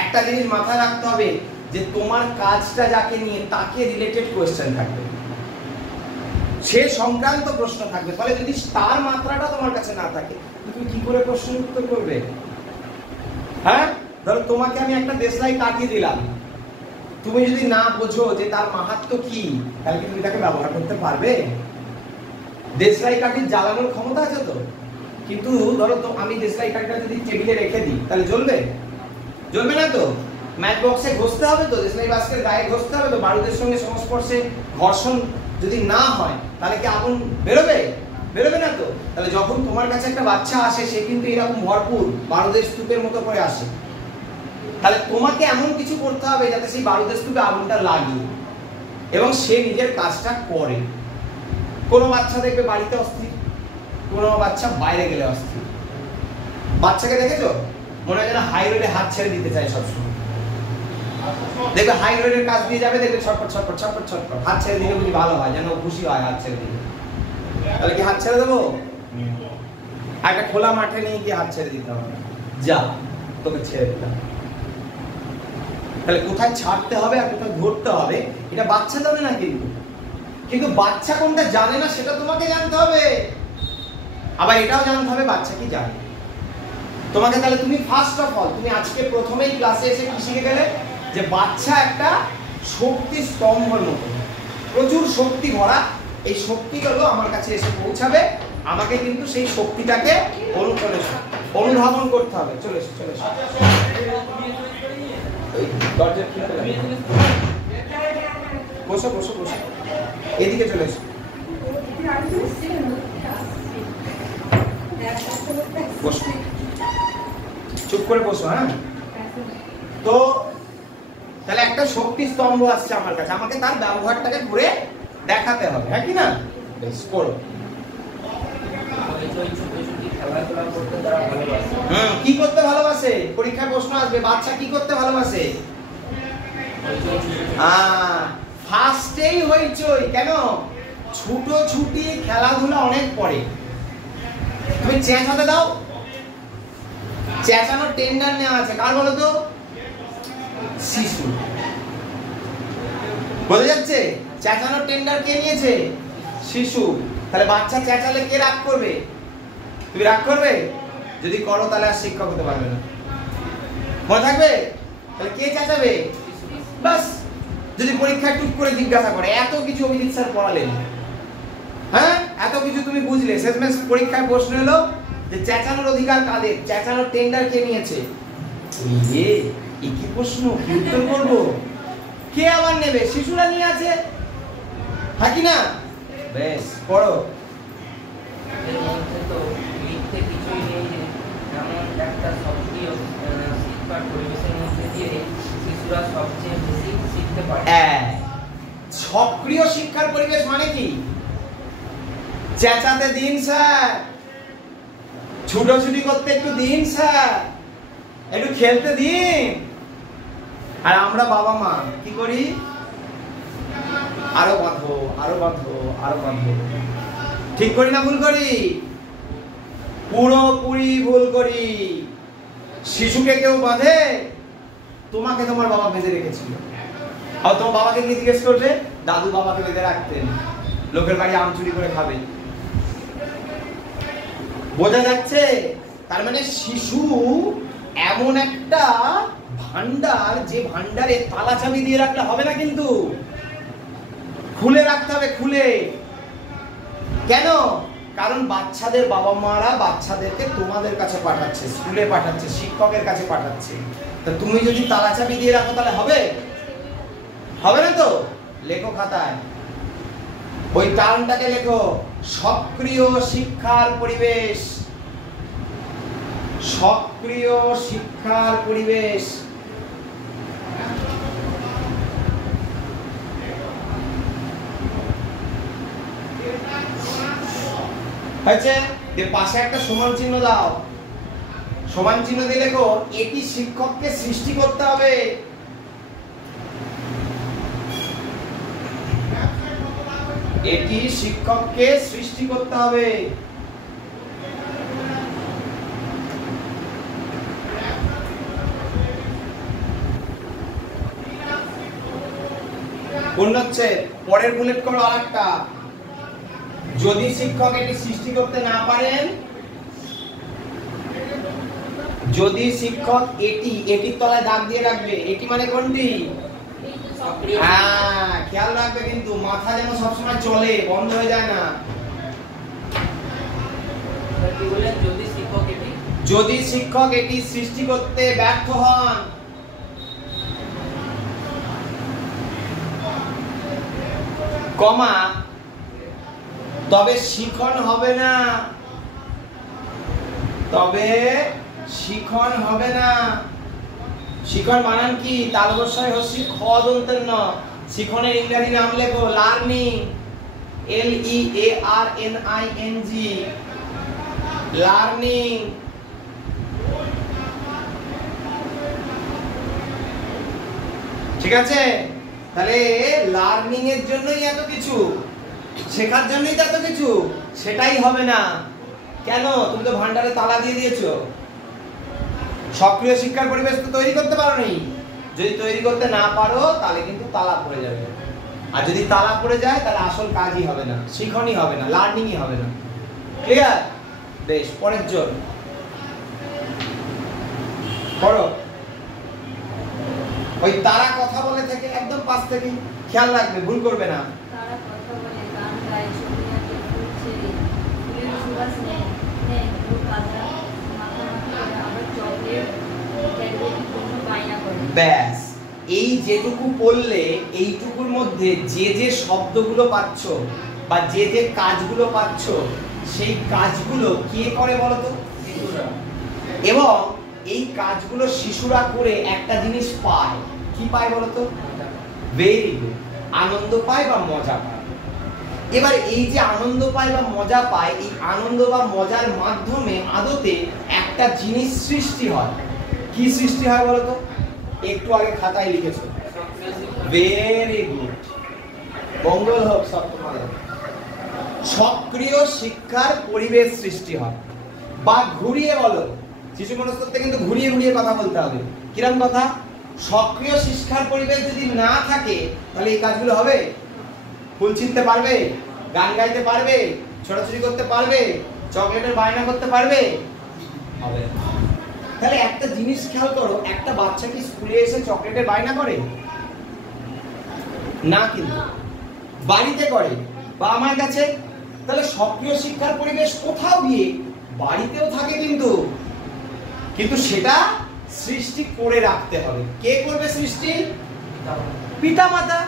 একটা জিনিস মাথায় রাখতে হবে, যে তোমার কাজটা যাকে নিয়ে তাকে রিলেটেড কোয়েশ্চেন থাকবে, সে সংক্রান্ত প্রশ্ন থাকবে। ফলে যদি তার মাত্রাটা তোমার কাছে না থাকে, তুমি কি করে প্রশ্ন উত্তর করবে? হ্যাঁ, ধরো তোমাকে আমি একটা দেশলাই কাটিয়ে দিলাম, তুমি যদি না বোঝো যে তার মাহাত্ম্য কি, তাহলে কি তুমি তাকে ব্যবহার করতে পারবে? দেশলাই কাঠি জ্বালানোর ক্ষমতা আছে তো, কিন্তু ধরো তো আমি দেশলাই কাঠিটা যদি টেবিলে রেখে দিই, তাহলে জ্বলবে? জ্বলবে না তো। ম্যাচ বক্সে ঘষতে হবে তো, দেশলাই বাস্কের গায়ে ঘষতে হবে তো, বারুদের সঙ্গে সংস্পর্শে ঘর্ষণ যদি না হয়, তাহলে কি আগুন বেরোবে? বেরোবে না তো। তাহলে যখন তোমার কাছে একটা বাচ্চা আসে, সে কিন্তু এরকম ভরপুর বারুদের স্তূপের মতো করে আসে, তাহলে তোমাকে এমন কিছু করতে হবে যাতে সেই বারুদের স্তূপে আগুনটা লাগে এবং সে নিজের কাজটা করে। কোনো বাচ্চা দেখবে বাড়িতে অস্থির, কোনো বাচ্চা বাইরে গেলে অস্থির। বাচ্চাকে দেখেছো? মনে হয় যেন হাই রোডে হাত ছেড়ে দিতে চায় সবসময়। দেখবে হাই রোডের কাজ দিয়ে যাবে, দেখবে ছটপট ছটপট ছটপট ছটপট, হাত ছেড়ে দিলে বুঝি ভালো হয়, যেন খুশি হয় হাত ছেড়ে দিলে। তাহলে কি হাত ছেড়ে দেবো? একটা খোলা মাঠে নিয়ে গিয়ে হাত ছেড়ে দিতে হবে, যা তোকে ছেড়ে দিলাম। তাহলে কোথায় ছাড়তে হবে আর কোথায় ধরতে হবে এটা বাচ্চা জানে না, কিন্তু বাচ্চা কোনটা জানে না সেটা তোমাকে জানতে হবে। আবার এটাও জানতে হবে বাচ্চা কি জানে তোমাকে। তাহলে তুমি ফার্স্ট অফ অল, তুমি আজকে প্রথমেই ক্লাসে এসে কি শিখে গেলে? যে বাচ্চা একটা শক্তি স্তম্ভের মতো, প্রচুর শক্তি ভরা। এই শক্তিগুলো আমার কাছে এসে পৌঁছাবে, আমাকে কিন্তু সেই শক্তিটাকে অনুধাবন করতে হবে। চলে এসো, চলে এসো, বসো বসো বসো, এদিকে চলে এসো, বসো, চুপ করে বসো। হ্যাঁ, তো তাহলে একটা শক্তি স্তম্ভ আসছে আমার কাছে, আমাকে তার ব্যবহারটাকে ঘুরে দেখাতে হবে, হ্যাঁ কি না? বেশ, করো। কি করতে ভালোবাসে? পরীক্ষায় প্রশ্ন আসবে, বাচ্চা কি করতে ভালোবাসে? ফার্স্টেই হইচই। কেন? ছুটোছুটি, খেলাধুলা অনেক পরে। তুমি চেঁচাতে দাও, চেঁচানোর টেন্ডার নেওয়া আছে কার বলো তো? শিশু। বোঝা যাচ্ছে? চেঁচানোর টেন্ডার কে নিয়েছে? শিশু। তাহলে বাচ্চা চেঁচালে কে রাগ করবে? তুমি রাগ করবে? যদি করো তাহলে আর শিক্ষক হতে পারবে না, মনে থাকবে? তাহলে কে চেঁচাবে? বাস। যদি পরীক্ষায় টুক করে জিজ্ঞাসা করে এত কিছু অভিজিৎ স্যার পড়ালেন, হ্যাঁ এত কিছু তুমি বুঝলে, শেষমেশ পরীক্ষায় প্রশ্ন এলো যে চেঁচানোর অধিকার কাদের, চেঁচানোর টেন্ডার কে নিয়েছে? এই কি প্রশ্ন, কি উত্তর করবো? কে আবার নেবে? শিশুরা নিয়ে আছে, থাকি না? বেশ পড়ো। এর মধ্যে তো মিথ্যে কিছুই নেই যে এমন একটা সক্রিয় শিক্ষার পরিবেশের মধ্যে দিয়ে শিশুরা সবচেয়ে বেশি শিখতে পারে। সক্রিয় শিক্ষার পরিবেশ মানে কি? চেঁচাতে দিন স্যার, ছুটোছুটি করতে একটু দিন স্যার, একটু খেলতে দিন। আর আমরা বাবা মা কি করি? আরো বাঁধো, আরো বাঁধো, আরো বাঁধো। ঠিক করি না ভুল করি? পুরোপুরি ভুল করি। শিশুকে কেউ বাঁধে? তোমাকে তোমার বাবা বেঁধে রেখেছিল। আর তোমার বাবাকে কি জিজ্ঞেস করবে? দাদু বাবাকে বেঁধে রাখতেন, লোকের বাড়ি আম চুরি করে খাবে। বোঝা যাচ্ছে? তার মানে শিশু এমন একটা ভান্ডার, যে ভান্ডারে তালা চাবি দিয়ে রাখলে হবে না, কিন্তু খুলে রাখতে হবে, খুলে। কেন? কারণ বাচ্চাদের বাবা মারা বাচ্চাদেরকে তোমাদের কাছে পাঠাচ্ছে, স্কুলে পাঠাচ্ছে, শিক্ষকের কাছে পাঠাচ্ছে। তা তুমি যদি তালা চাবি দিয়ে রাখো তাহলে হবে? হবে না তো। লেখো খাতায়, ওই টার্মটাকে লেখো, সক্রিয় শিক্ষার পরিবেশ। সক্রিয় শিক্ষার পরিবেশ। হয়েছে? এর পাশে একটা সমান চিহ্ন দাও। সমান চিহ্ন দিয়ে লেখো, এটি শিক্ষককে সৃষ্টি করতে হবে। এটি শিক্ষককে সৃষ্টি করতে হবে। কোন হচ্ছে? পরের বুলেট করো আরেকটা। যদি শিক্ষক এটি সৃষ্টি করতে না পারেন, যদি শিক্ষক এটির তলায় দাগ দিয়ে রাখবে। এটি মানে কোনটি? হ্যাঁ, খেয়াল রাখবে কিন্তু, মাথা যেন সবসময় চলে, বন্ধ হয়ে যায় না। যদি শিক্ষক এটি সৃষ্টি করতে ব্যর্থ হন, কমা, তবে শিখন হবে না। তবে শিখন হবে না। শিখন বানান কি? তালবস্যই হস্যি খ দন্তের ন। শিখনের ইংরেজি নাম লেখো লার্নিং, LEARNING, লার্নিং। ঠিক আছে? তাহলে লার্নিং এর জন্যই এত কিছু, শেখার জন্যই তো এত কিছু, সেটাই হবে না। কেন? তুমি তো ভান্ডারে তালা দিয়ে দিয়েছো। সক্রিয় শিক্ষার পরিবেশ তো তৈরি করতে পারোনি। যদি তৈরি করতে না পারো তাহলে কিন্তু তালা পড়ে যাবে। আর যদি তালা পড়ে যায় তাহলে আসল কাজই হবে না, শিখনই হবে না, লার্নিংই হবে না। ক্লিয়ার? বেশ, পরের জন পড়ো। ওই তারা কথা বলে থেকে একদম পাশ থেকে খেয়াল রাখবে, ভুল করবে না। তারা কথা বলে, গান গায়, ছবি আঁকে, ফুল ছেড়ে, ফুলের সুবাস নেয়, ফুল কাঁদা, মাখামাখি করে, আবার চকলেট, ক্যাডবেরি পণ্য বায়না করে। ব্যাস, এই যেটুকু পড়লে এইটুকুর মধ্যে যে যে শব্দগুলো পাচ্ছ বা যে যে কাজগুলো পাচ্ছ, সেই কাজগুলো কে করে বলো তো? শিশুরা। এবং এই কাজগুলো শিশুরা করে একটা জিনিস পায়। কি পায় বলো তো? ভেরি গুড, আনন্দ পায় বা মজা পায়। এবার এই যে আনন্দ পায় বা মজা পায়, এই আনন্দ বা মজার মাধ্যমে আদতে একটা জিনিস সৃষ্টি হয়। কি সৃষ্টি হয় বলো তো? একটু আগে খাতায় লিখেছো। ভেরি গুড, মঙ্গল হোক সব তোমাদের। সক্রিয় শিক্ষার পরিবেশ সৃষ্টি হয়। বা ঘুরিয়ে বলো, শিশু মনস্তত্ত্বে কিন্তু ঘুরিয়ে ঘুরিয়ে কথা বলতে হবে। কিরকম কথা? সক্রিয় শিক্ষার পরিবেশ যদি না থাকে তাহলে এই কাজগুলো হবে? ফুল ছিঁড়তে পারবে? গান গাইতে পারবে, ছোটাছুটি করতে পারবে, চকলেটের বায়না করতে পারবে? হবে না। তাহলে একটা জিনিস খেয়াল করো, একটা বাচ্চা কি স্কুলে এসে চকলেটের বায়না করে? না, কিন্তু বাড়িতে করে বাবা মায়ের কাছে। তাহলে সক্রিয় শিক্ষার পরিবেশ কোথাও গিয়ে বাড়িতেও থাকে, কিন্তু সেটা সৃষ্টি করে রাখতে হবে। কে করবে সৃষ্টি? পিতামাতা।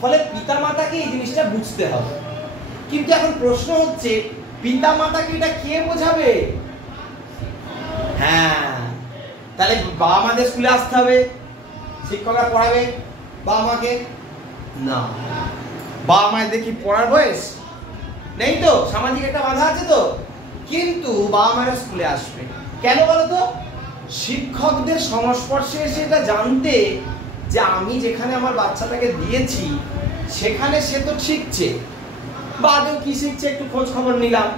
ফলে পিতামাতাকে এই জিনিসটা বুঝতে হবে। কিন্তু এখন প্রশ্ন হচ্ছে, পিতামাতাকে এটা কে বোঝাবে? হ্যাঁ, তাহলে বাবা মাদের স্কুলে আসতে হবে, শিক্ষকরা পড়াবে বাবা মাকে? না, বাবা মায়ের দেখি পড়ার বয়স নেই তো, সামাজিক একটা বাধা আছে তো। কিন্তু বাবা মায়ের স্কুলে আসবে কেন বলতো? শিক্ষকদের সংস্পর্শে এসে এটা জানতে যে আমি যেখানে আমার বাচ্চাটাকে দিয়েছি সেখানে সে তো শিখছে, বা আদৌ কি শিখছে একটু খোঁজ খবর নিলাম।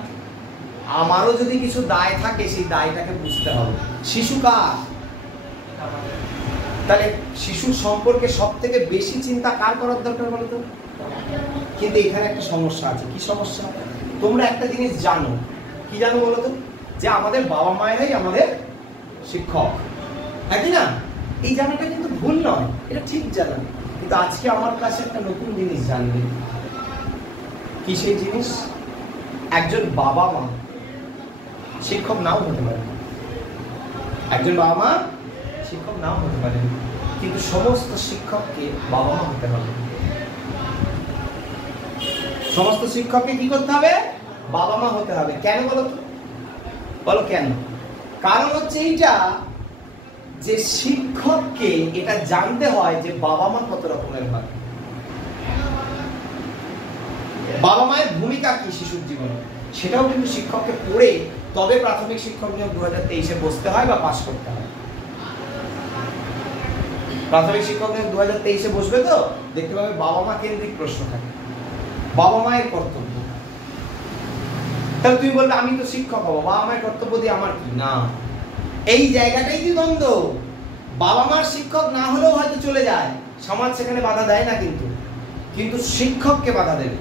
আমারও যদি কিছু দায় থাকে সেই দায়টাকে বুঝতে হবে। শিশু কার? তাহলে শিশুর সম্পর্কে সব থেকে বেশি চিন্তা কার করার দরকার বলতো? কিন্তু এখানে একটা সমস্যা আছে। কি সমস্যা? তোমরা একটা জিনিস জানো, কি জানো বলতো? যে আমাদের বাবা মায়েরাই আমাদের শিক্ষক, হ্যাঁ কি না? এই জানাটা কিন্তু ভুল নয়, এটা ঠিক জানা। কিন্তু আজকে আমার কাছে একটা নতুন জিনিস জানবে। কি সেই জিনিস? একজন বাবা মা শিক্ষক নাও হতে পারে, একজন বাবা মা শিক্ষক নাও হতে পারে, কিন্তু সমস্ত শিক্ষককে বাবা মা হতে হবে। সমস্ত শিক্ষককে কি করতে হবে? বাবা মা হতে হবে। কেন বলো তো? বলো কেন? কারণ হচ্ছে এইটা যে শিক্ষককে এটা জানতে হয় যে বাবা মা কত রকমের হয়, বাবা মায়ের ভূমিকা কি শিশুর জীবনে, সেটাও কিন্তু শিক্ষককে পড়ে তবে প্রাথমিক শিক্ষক নিয়োগ 2023-এ বসতে হয় বা পাশ করতে হয়। প্রাথমিক শিক্ষক নিয়োগ 2023-এ বসবে তো দেখতে পাবে বাবা মা কেন্দ্রিক প্রশ্ন থাকে, বাবা মায়ের কর্তব্য। তাহলে তুমি বলবে আমি তো শিক্ষক হবো, বাবা মায়ের কর্তব্য দিয়ে আমার কি? না, এই জায়গাটাই কি দ্বন্দ্ব। বাবা মার শিক্ষক না হলেও হয়তো চলে যায়, সমাজ সেখানে বাধা দেয় না, কিন্তু শিক্ষককে বাধা দেবে।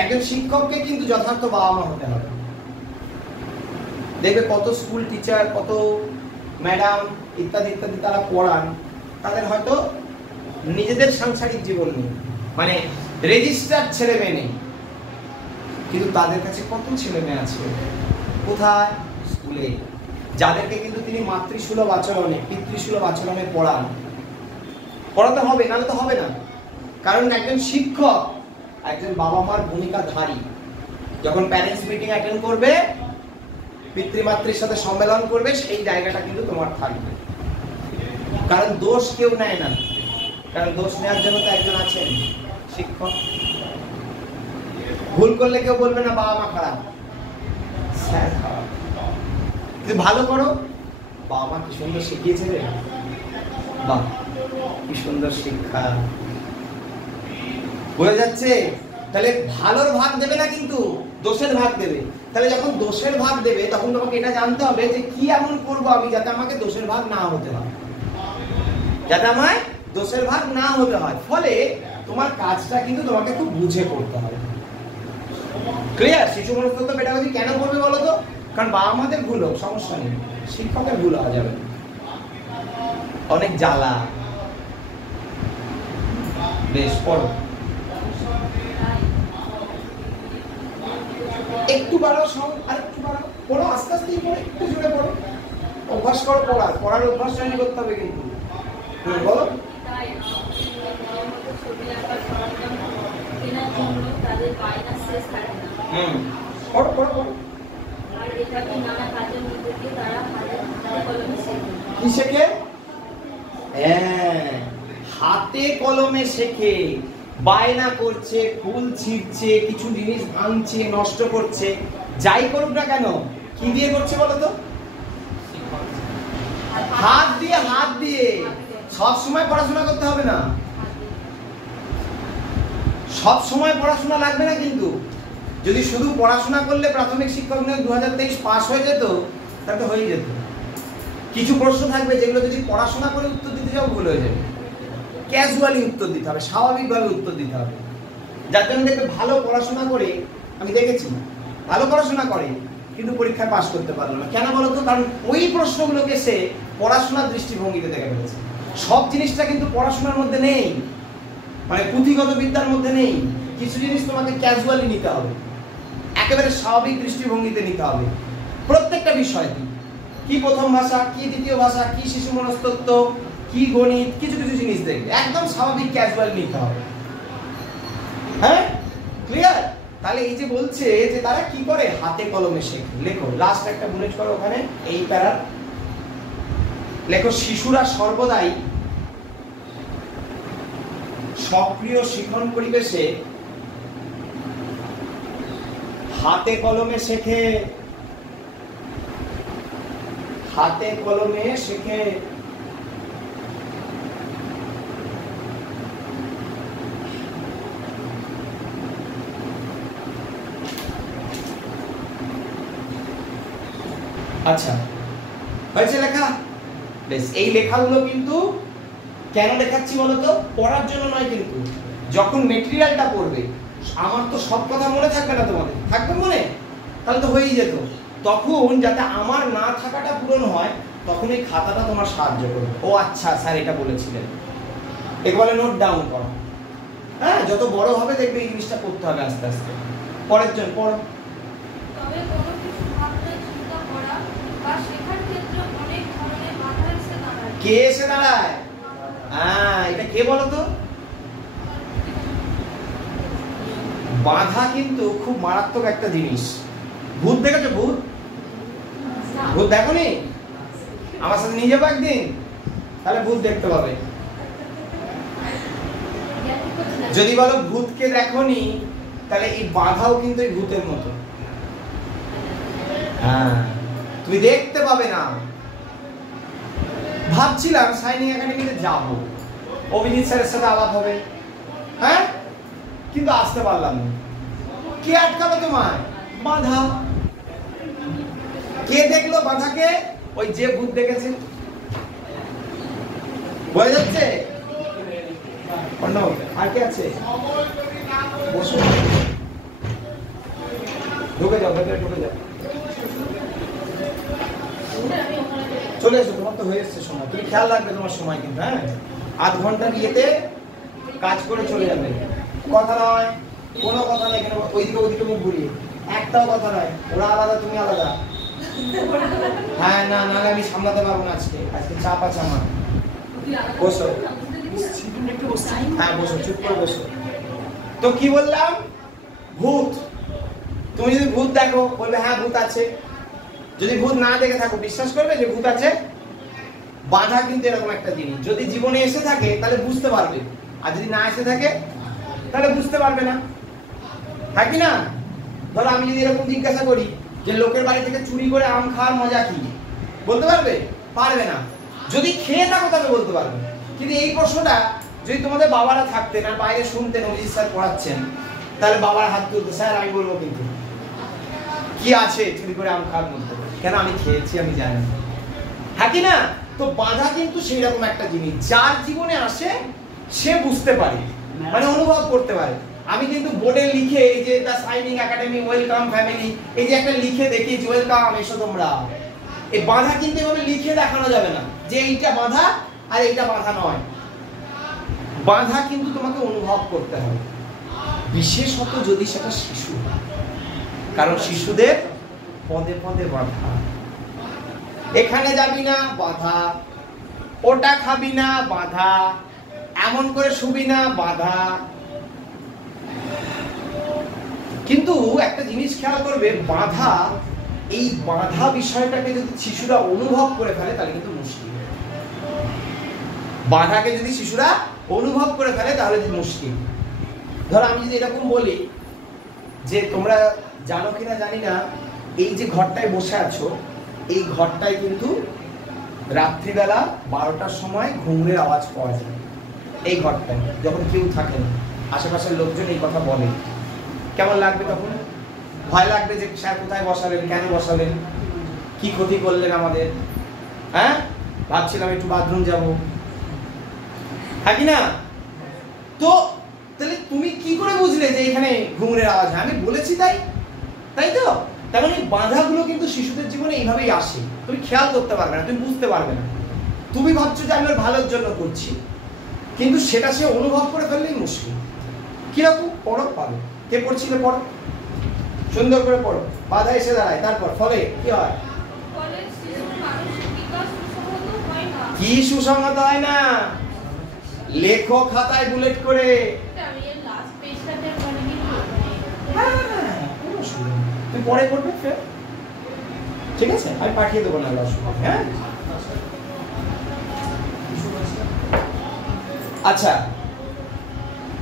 একজন শিক্ষককে কিন্তু যথার্থ বাবা মা হতে হবে। দেখবে কত স্কুল টিচার, কত ম্যাডাম ইত্যাদি ইত্যাদি তারা পড়ান, তাদের হয়তো নিজেদের সাংসারিক জীবন নেই, মানে রেজিস্টার্ড ছেলে মেয়ে নেই, কিন্তু তাদের কাছে কত ছেলে মেয়ে আছে কোথায়? স্কুলে, যাদেরকে কিন্তু তিনি মাতৃসুলভ আচরণে, পিতৃসুলভ আচরণে পড়ান। পড়াতে হবে, নাহলে তো হবে না। কারণ একজন শিক্ষক একজন বাবা মার ভূমিকাধারী। যখন প্যারেন্টস মিটিং অ্যাটেন্ড করবে, পিতৃমাতৃর সাথে সম্মেলন করবে, সেই জায়গাটা কিন্তু তোমার থাকবে। কারণ দোষ কেউ নেয় না, কারণ দোষ নেওয়ার জন্য তো একজন আছেন, শিক্ষক। ভুল করলে কেউ বলবে না বাবা মা খারাপ, স্যার খারাপ। তুমি ভালো করো, বাবা মা কি সুন্দর শিখিয়েছে রে, বাহ কি সুন্দর শিক্ষা, বোঝা যাচ্ছে? তাহলে ভালোর ভাগ দেবে না, কিন্তু দোষের ভাগ দেবে। তাহলে যখন দোষের ভাগ দেবে তখন তোমাকে এটা জানতে হবে যে কি এমন করবো আমি যাতে আমাকে দোষের ভাগ না হতে হয়, যাতে আমায় দোষের ভাগ না হতে হয়। ফলে তোমার কাজটা কিন্তু তোমাকে খুব বুঝে করতে হবে। ক্লিয়ার? শিশু মনস্তত্ত্ব পেডাগজি কেন করবে বলো তো? কারণ বাবা মাদের ভুল হোক সমস্যা নেই, শিক্ষকের ভুল হওয়া যাবে, অনেক জ্বালা। বেশ, পড়ো, একটু বাড়াও সাউন্ড, আর একটু বাড়াও, পড়ো আস্তে আস্তেই পড়ো, একটু জোরে পড়ো, অভ্যাস করো পড়ার অভ্যাস তৈরি করতে হবে কিন্তু। বলো। পড়ো পড়ো পড়ো। কি শেখে? হাতে কলমে শেখে। বায়না করছে, ফুল ছিঁড়ছে, কিছু জিনিস ভাঙছে, নষ্ট করছে, যাই করুক না কেন কি দিয়ে করছে বলো তো? হাত দিয়ে। হাত দিয়ে। সব সময় পড়াশোনা করতে হবে না, সব সময় পড়াশোনা লাগবে না। কিন্তু যদি শুধু পড়াশোনা করলে প্রাথমিক শিক্ষক নিয়োগ 2023 পাস হয়ে যেত, তাহলে হয়ে যেত। কিছু প্রশ্ন থাকবে যেগুলো যদি পড়াশোনা করে উত্তর দিতে যাও ভুল হয়ে যাবে, ক্যাজুয়ালি উত্তর দিতে হবে, স্বাভাবিকভাবে উত্তর দিতে হবে। যার জন্য দেখবে ভালো পড়াশোনা করে, আমি দেখেছি ভালো পড়াশোনা করে কিন্তু পরীক্ষায় পাস করতে পারলো না। কেন বলতো? কারণ ওই প্রশ্নগুলোকে সে পড়াশোনার দৃষ্টিভঙ্গিতে দেখে ফেলেছে। সব জিনিসটা কিন্তু পড়াশোনার মধ্যে নেই, মানে পুঁথিগত বিদ্যার মধ্যে নেই। কিছু জিনিস তোমাকে ক্যাজুয়ালি নিতে হবে, একেবারে স্বাভাবিক দৃষ্টিভঙ্গিতে নিতে হবে প্রত্যেকটা বিষয়। কি প্রথম ভাষা, কি দ্বিতীয় ভাষা, কি শিশু মনস্তত্ত্ব, কি গণিত, কিছু কিছু জিনিস দেখবে একদম স্বাভাবিক ক্যাজুয়াল নিতে হবে। হ্যাঁ, ক্লিয়ার? তাহলে এই যে বলছে যে তারা কি করে, হাতে কলমে শেখে। লেখো, লাস্ট একটা বুলেট করো ওখানে, এই প্যারা লেখো, শিশুরা সর্বদাই সক্রিয় শিখন পরিবেশে হাতে কলমে শেখে। হাতে কলমে শেখে। আচ্ছা, হয়েছে লেখা? বেশ, এই লেখাগুলো কিন্তু কেন লেখাচ্ছি বলতো? পড়ার জন্য নয়, কিন্তু যখন মেটেরিয়ালটা পড়বে, আমার তো সব কথা মনে থাকবে না, তোমাদের থাকবে মনে, তাহলে তো হয়েই যেত। তখন যাতে আমার না থাকাটা পূরণ হয়, তখন এই খাতাটা তোমার সাহায্য করবে। ও আচ্ছা, স্যার এটা বলেছিলেন, একে বলে নোট ডাউন করো। হ্যাঁ, যত বড় হবে দেখবে এই জিনিসটা করতে হবে আস্তে আস্তে। পরের জন্য পড়ো। তবে কোনো কিছু ভাবনা চিন্তা করা বা শেখার ক্ষেত্রে অনেক ধরনের বাধা এসে দাঁড়ায়। কে এসে দাঁড়ায়? এটা কে বলো তো? বাধা কিন্তু খুব মারাত্মক একটা জিনিস। ভূত দেখেছো? ভূত ভূত দেখোনি? আমার সাথে নিয়ে যাবো একদিন, তাহলে ভূত দেখতে পাবে। যদি বলো ভূতকে দেখোনি, তাহলে এই বাধাও কিন্তু এই ভূতের মতো। হ্যাঁ, তুমি দেখতে পাবে না। ভাবছিলাম সাইনিং একাডেমিতে যাব, অভিজিৎ স্যারের সাথে আলাপ হবে, হ্যাঁ, কিন্তু আসতে পারলাম না। কে আটকালো তোমায়? বাধা। কে দেখলো বাধাকে? ওই যে ভূত দেখেছে। বোঝা যাচ্ছে? আর কে আছে? বসো, ঢুকে যাও, ভেতরে ঢুকে যাও। চলে এসো, তোমার তো হয়ে এসছে সময়। তুমি খেয়াল রাখবে তোমার সময় কিন্তু। হ্যাঁ, আধ ঘন্টার ইয়েতে কাজ করে চলে যাবে। কথা নয়, কোনো কথা নয়। এখানে ওইদিকে ওইদিকে মুখ ঘুরিয়ে একটাও কথা নয়। ওরা আলাদা, তুমি আলাদা। হ্যাঁ, না না, আমি সামলাতে পারবো না। আজকে চাপ আছে আমার। বসো। হ্যাঁ বসো, চুপ করে বসো। তো কি বললাম? ভূত। তুমি যদি ভূত দেখো, বলবে হ্যাঁ ভূত আছে। যদি ভূত না দেখে থাকো, বিশ্বাস করবে যে ভূত আছে? বাধা কিন্তু এরকম একটা জিনিস, যদি জীবনে এসে থাকে তাহলে বুঝতে পারবে, আর যদি না এসে থাকে তাহলে বুঝতে পারবে না। থাকি না? ধরো আমি যদি এরকম জিজ্ঞাসা করি যে লোকের বাড়ি থেকে চুরি করে আম খাওয়ার মজা কি, বলতে পারবে? পারবে না। যদি খেয়ে থাকো তবে বলতে পারবে। কিন্তু এই প্রশ্নটা যদি তোমাদের বাবারা থাকতেন আর বাইরে শুনতেন অভিজিৎ স্যার পড়াচ্ছেন, তাহলে বাবার হাত তুলতে, স্যার আমি বলবো কিন্তু কি আছে চুরি করে আম খাওয়ার মধ্যে? কেন? আমি খেয়েছি, আমি জানি। থাকি না? তো বাধা কিন্তু সেই রকম একটা জিনিস, যার জীবনে আসে সে বুঝতে পারে, মানে অনুভব করতে পারে। আমি কিন্তু বোর্ডে লিখে, এই যে the signing academy welcome family, এই যে একটা লিখে দেখিয়েছি ওয়েলকাম, এসো তোমরা। এই বাধা কিন্তু এভাবে লিখে দেখানো যাবে না যে এইটা বাধা আর এইটা বাধা নয়। বাধা কিন্তু তোমাকে অনুভব করতে হবে, বিশেষত যদি সেটা শিশু, কারণ শিশুদের পদে পদে বাধা। এখানে যাবি না, বাধা। ওটা খাবি না, বাধা। এমন করে শুবি না, বাধা। কিন্তু একটা জিনিস খেয়াল করবে, বাধা, এই বাধা বিষয়টাকে যদি শিশুরা অনুভব করে ফেলে তাহলে কিন্তু মুশকিল। বাধাকে যদি শিশুরা অনুভব করে ফেলে তাহলে মুশকিল। ধরো আমি যদি এরকম বলি যে তোমরা জানো কিনা জানি না, এই যে ঘরটায় বসে আছো, এই ঘরটায় কিন্তু রাত্রিবেলা 12টার সময় ঘুঙুরের আওয়াজ পাওয়া যায়। এই ঘরটায় যখন কেউ থাকে না, আশেপাশের লোকজন এই কথা বলে, কেমন লাগবে তখন? ভয় লাগবে যে স্যার কোথায় বসালেন, কেন বসালেন, কি ক্ষতি করলেন আমাদের। হ্যাঁ, ভাবছিলাম একটু বাথরুম যাবো, হ্যাঁ কি না? তো তাহলে তুমি কি করে বুঝলে যে এখানে ঘুঙুরের আওয়াজ হয়? আমি বলেছি তাই, তাই তো? তার মানে বাধাগুলো কিন্তু শিশুদের জীবনে এইভাবেই আসে, তুমি খেয়াল করতে পারবে না, তুমি বুঝতে পারবে না। তুমি ভাবছো যে আমি ওর ভালোর জন্য করছি, কিন্তু সেটা সে অনুভব করে ফেললেই মুশকিল। কিরকম? পড়ো, পাবে। কে পড়ছিলে? পড়ো, সুন্দর করে পড়ো। বাধা এসে দাঁড়ায়, তারপর ফলে কি হয়? কি সুসংগত হয় না? লেখো খাতায় বুলেট করে। তুমি পরে করবে ফের, ঠিক আছে? আমি পাঠিয়ে দেবো না, অসুবিধা। হ্যাঁ, আচ্ছা,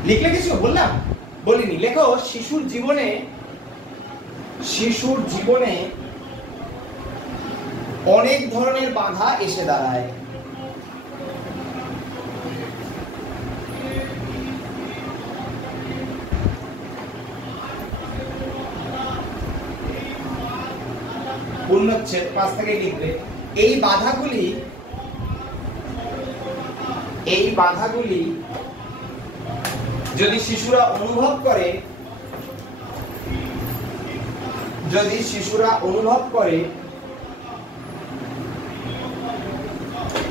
লিখলে কিছু বললাম? বলিনি। লেখো, শিশুর জীবনে অনেক ধরনের বাধা এসে দাঁড়ায়। পূর্ণচ্ছেদ 5 থেকে লিখবে। এই বাধাগুলি যদি শিশুরা অনুভব করে,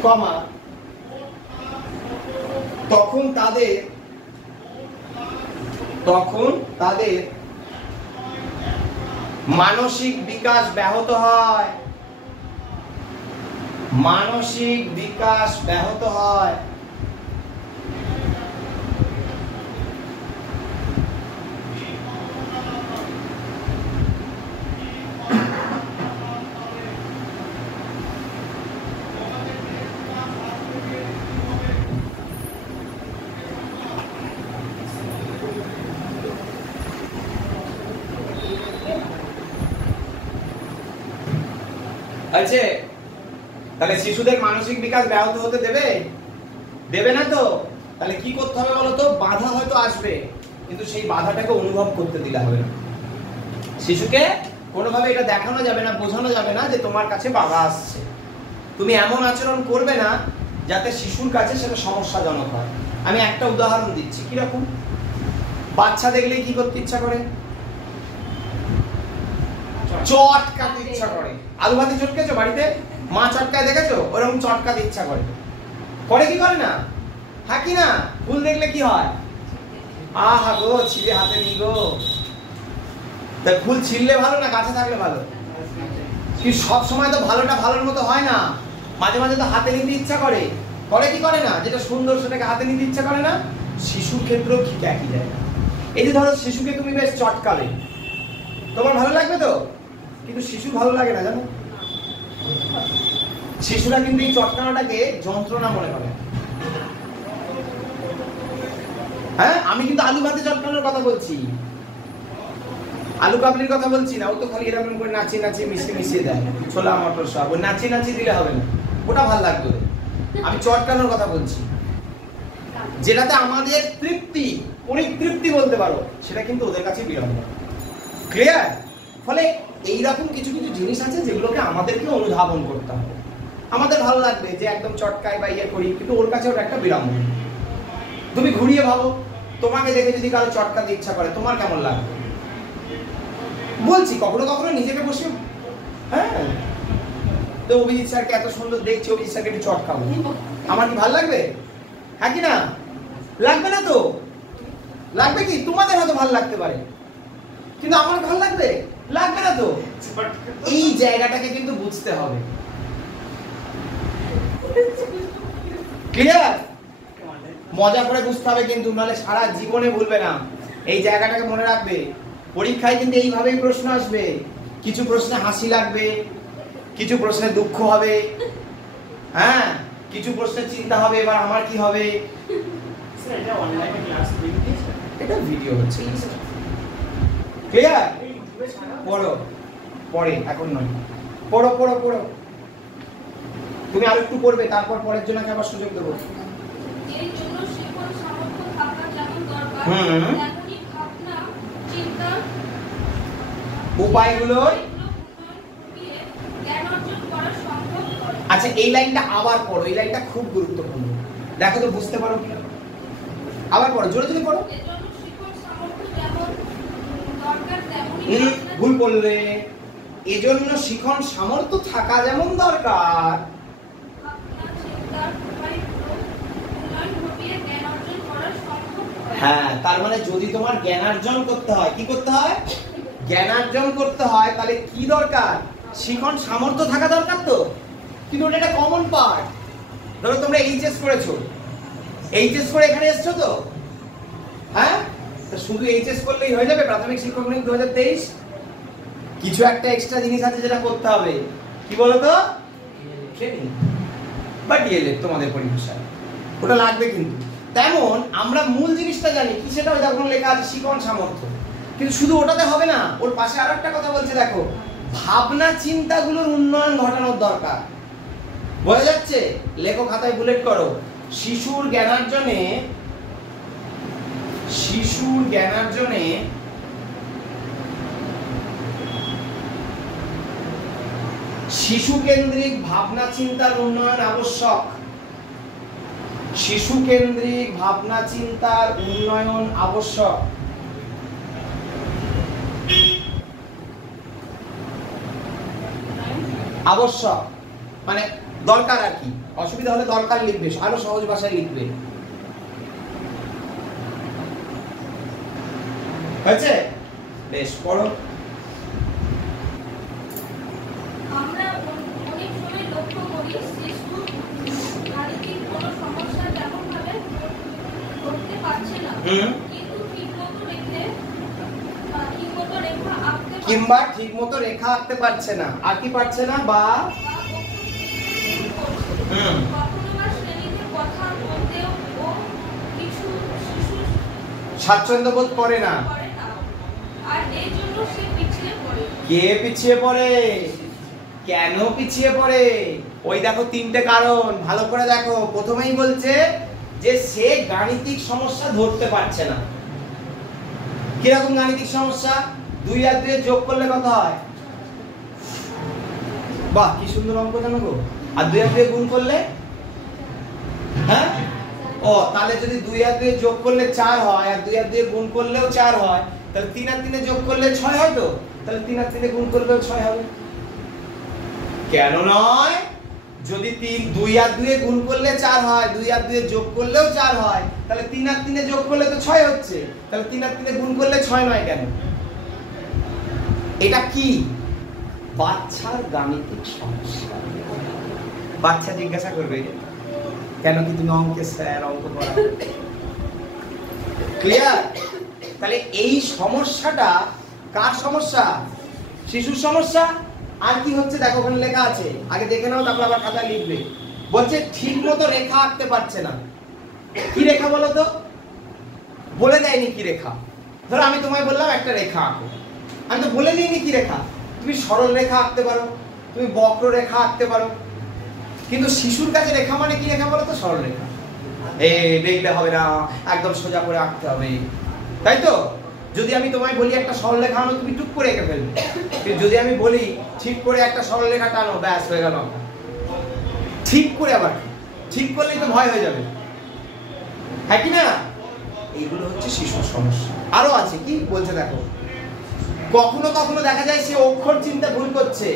কমা, তখন তাদের মানসিক বিকাশ ব্যাহত হয়। মানসিক বিকাশ ব্যাহত হয়। আছে? তাহলে শিশুদের মানসিক বিকাশ ব্যাহত হতে দেবে না তো? তাহলে কি করতে হবে বলো তো? বাধা হয়তো আসবে, কিন্তু সেই বাধাটাকে অনুভব করতে দিলে হবে না। শিশুকে কোনোভাবে এটা দেখানো যাবে না, বোঝানো যাবে না যে তোমার কাছে বাধা আসছে। তুমি এমন আচরণ করবে না যাতে শিশুর কাছে সেটা সমস্যাজনক হয়। আমি একটা উদাহরণ দিচ্ছি। কিরকম? বাচ্চা দেখলেই কি করতে ইচ্ছা করে? চটকাতে ইচ্ছা করে। আলু ভাতে চটকেছো বাড়িতে? মা চটকায় দেখেছো? ওরকম চটকাতে ইচ্ছা করে। করে কি করে না? হ্যাঁ কি না? ফুল দেখলে কি হয়? আহা গো, ছিঁড়ে হাতে নি গো। তা ফুল ছিঁড়লে ভালো না গাছে থাকলে ভালো? কি সব সময় তো ভালোটা ভালোর মতো হয় না, মাঝে মাঝে তো হাতে নিতে ইচ্ছা করে। করে কি করে না? যেটা সুন্দর সেটাকে হাতে নিতে ইচ্ছা করে না? শিশুর ক্ষেত্রেও ঠিক একই জায়গা। এই যে ধরো শিশুকে তুমি বেশ চটকালে, তোমার ভালো লাগবে তো? কিন্তু শিশুর ভালো লাগে না, জানো? শিশুরা কিন্তু এই চটকানোটাকে যন্ত্রণা মনে করে। হ্যাঁ, আমি কিন্তু আলু ভাতে চটকানোর কথা বলছি, আলু কাবলির কথা বলছি না। ও তো খালি এরকম করে নাচিয়ে নাচিয়ে মিশিয়ে দেয়, ছোলা মটর সব। ওই নাচিয়ে দিলে হবে না, ওটা ভালো লাগবে। আমি চটকানোর কথা বলছি, যেটাতে আমাদের পরিতৃপ্তি বলতে পারো, সেটা কিন্তু ওদের কাছে বিলম্ব। ক্লিয়ার? ফলে এইরকম কিছু কিছু জিনিস আছে যেগুলোকে আমাদেরকে অনুধাবন করতে হবে। আমাদের ভালো লাগবে যে একদম চটকাই বা ইয়ে করি, কিন্তু ওর কাছে ওটা একটা বিলম্ব। তুমি ঘুরিয়ে ভাবো, তোমাকে দেখে যদি কারো চটকাতে ইচ্ছা করে, তোমার কেমন লাগবে? বলছি, কখনো কখনো নিজেকে বসে, হ্যাঁ, তো অভিজিৎ স্যারকে এত সুন্দর দেখছি, অভিজিৎ স্যারকে একটু চটকাবো, আমার কি ভালো লাগবে? হ্যাঁ কি না? লাগবে না তো? লাগবে কি? তোমাদের হয়তো ভালো লাগতে পারে, কিন্তু আমার ভালো লাগবে? লাগবে না তো? এই জায়গাটাকে কিন্তু বুঝতে হবে। ক্লিয়ার? মজা করে বুঝতে হবে কিন্তু, নাহলে সারা জীবনে ভুলবে না। এই জায়গাটাকে মনে রাখবে। পরীক্ষায় কিন্তু এইভাবেই প্রশ্ন আসবে। কিছু প্রশ্নে হাসি লাগবে, কিছু প্রশ্নে দুঃখ হবে, হ্যাঁ, কিছু প্রশ্নে চিন্তা হবে এবার আমার কি হবে। এটা অনলাইনে ক্লাস দিয়েছে, এটা ভিডিও হচ্ছে। ক্লিয়ার? পড়ো, পরে, এখন নয়। পড়ো পড়ো পড়ো। তুমি আর একটু পড়বে, তারপর পরের জন্য আবার সুযোগ দেবো। এই জন্য শিক্ষণ সামর্থ্য থাকা যেমন দরকার, তেমনি ভাবনা চিন্তা উপায়গুলো জ্ঞান অর্জন করা সম্ভব করে। আচ্ছা, এই লাইনটা আবার পড়ো, এই লাইনটা খুব গুরুত্বপূর্ণ। দেখো তো বুঝতে পারো কি? আবার পড়ো, জোরে জোরে পড়ো। এজন্য ভুল করলে। এজন্য শিখন সামর্থ্য থাকা যেমন দরকার, হ্যাঁ, তার মানে যদি তোমার জ্ঞানার্জন করতে হয়, কি করতে হয়? জ্ঞানার্জন করতে হয়, তাহলে কি দরকার? শিখন সামর্থ্য থাকা দরকার তো। কিন্তু ওটা একটা কমন পার্ট। ধরো তোমরা এইচএস করেছো, এইচএস করে এখানে এসছো তো, হ্যাঁ, তো শুধু এইচএস করলেই হয়ে যাবে? প্রাথমিক শিক্ষক নিয়োগ 2023 কিছু একটা এক্সট্রা জিনিস আছে যেটা করতে হবে। কি বলো তো? ট্রেনিং বা ডিএলএড তোমাদের পরিভাষায়, ওটা লাগবে। কিন্তু তেমন আমরা মূল জিনিসটা জানি কি, সেটা ওই যখন লেখা আছে শিখন সামর্থ্য। কিন্তু শুধু ওটাতে হবে না, ওর পাশে আরো একটা কথা বলছে দেখো, ভাবনা চিন্তাগুলোর উন্নয়ন ঘটানোর দরকার। বোঝা যাচ্ছে? লেখো, খাতায় বুলেট করো। শিশুর জ্ঞানার্জনে শিশু কেন্দ্রিক ভাবনা চিন্তার উন্নয়ন আবশ্যক। শিশু কেন্দ্রিক ভাবনা চিন্তার উন্নয়ন আবশ্যক। আবশ্যক মানে দরকার আর কি। অসুবিধা হলে দরকার লিখবে, আরো সহজ ভাষায় লিখবে। হয়েছে? বেশ, পড়ো। আমরা অনেক সময় লক্ষ্য করি শিশু শারীরিক কোনো সমস্যা তেমন ভাবে করতে পারছে না, কিন্তু ঠিকমতো রেখা আঁকতে কিংবা ঠিকমতো রেখা আঁকতে পারছে না। আর কি পারছে না? বা কখনো বা শ্রেণীতে কথা বলতেও ও কিছু শিশু স্বাচ্ছন্দ্য বোধ করে না। আর এই জন্য সে পিছিয়ে পড়ে। কে পিছিয়ে পড়ে? কেন পিছিয়ে পড়ে? ওই দেখো তিনটে কারণ, ভালো করে দেখো। প্রথমেই বলছে যে সে গাণিতিক সমস্যা ধরতে পারছে না। কিরকম গাণিতিক সমস্যা? 2 আর 2 যোগ করলে কত হয়? বাহ, কি সুন্দর অঙ্ক জানো গো। আর 2 আর 2 গুণ করলে, হ্যাঁ, ও তাহলে যদি 2 আর 2 যোগ করলে 4 হয়, আর 2 আর 2 গুণ করলেও 4 হয়, তাহলে 3 আর 3 যোগ করলে 6 হয় তো, তাহলে 3 আর 3 গুণ করলেও 6 হবে। কেন নয়? যদি 2 আর 2 গুণ করলে 4 হয়, 2 আর 2 যোগ করলেও 4 হয়, তাহলে 3 আর 3 যোগ করলে তো 6 হচ্ছে, তাহলে 3 আর 3 গুণ করলে 6 নয় কেন? এটা কি? বাচ্চার গাণিতিক সমস্যা। বাচ্চা জিজ্ঞাসা করবে, কেন কি তুমি অঙ্কে স্যার অঙ্ক পড়াও? ক্লিয়ার? তাহলে এই সমস্যাটা কার সমস্যা? শিশুর সমস্যা। আর কি হচ্ছে দেখো, ওখানে লেখা আছে, আগে দেখে নাও, তারপর আবার খাতা লিখবে। বলছে ঠিক মতো রেখা আঁকতে পারছে না। কি রেখা বলো তো? বলে দেয়নি কি রেখা। ধরো আমি তোমায় বললাম একটা রেখা আঁকো, আমি তো বলে দিইনি কি রেখা। তুমি সরল রেখা আঁকতে পারো, তুমি বক্র রেখা আঁকতে পারো, কিন্তু শিশুর কাছে রেখা মানে কি রেখা বলো তো? সরল রেখা। দেখতে হবে না, একদম সোজা করে আঁকতে হবে, তাই তো? যদি আমি তোমায় বলি একটা সরল রেখা আনো, তুমি টুক করে এঁকে ফেলবে। কিন্তু যদি আমি বলি ঠিক করে একটা সরল রেখা টানো, ব্যাস হয়ে গেল। ঠিক করে, আবার ঠিক করলেই তো ভয় হয়ে যাবে, হ্যাঁ কি না? এইগুলো হচ্ছে শিশুর সমস্যা। আরো আছে, কি বলছে দেখো, কখনো কখনো দেখা যায় সে অক্ষর চিন্তা ভুল করছে।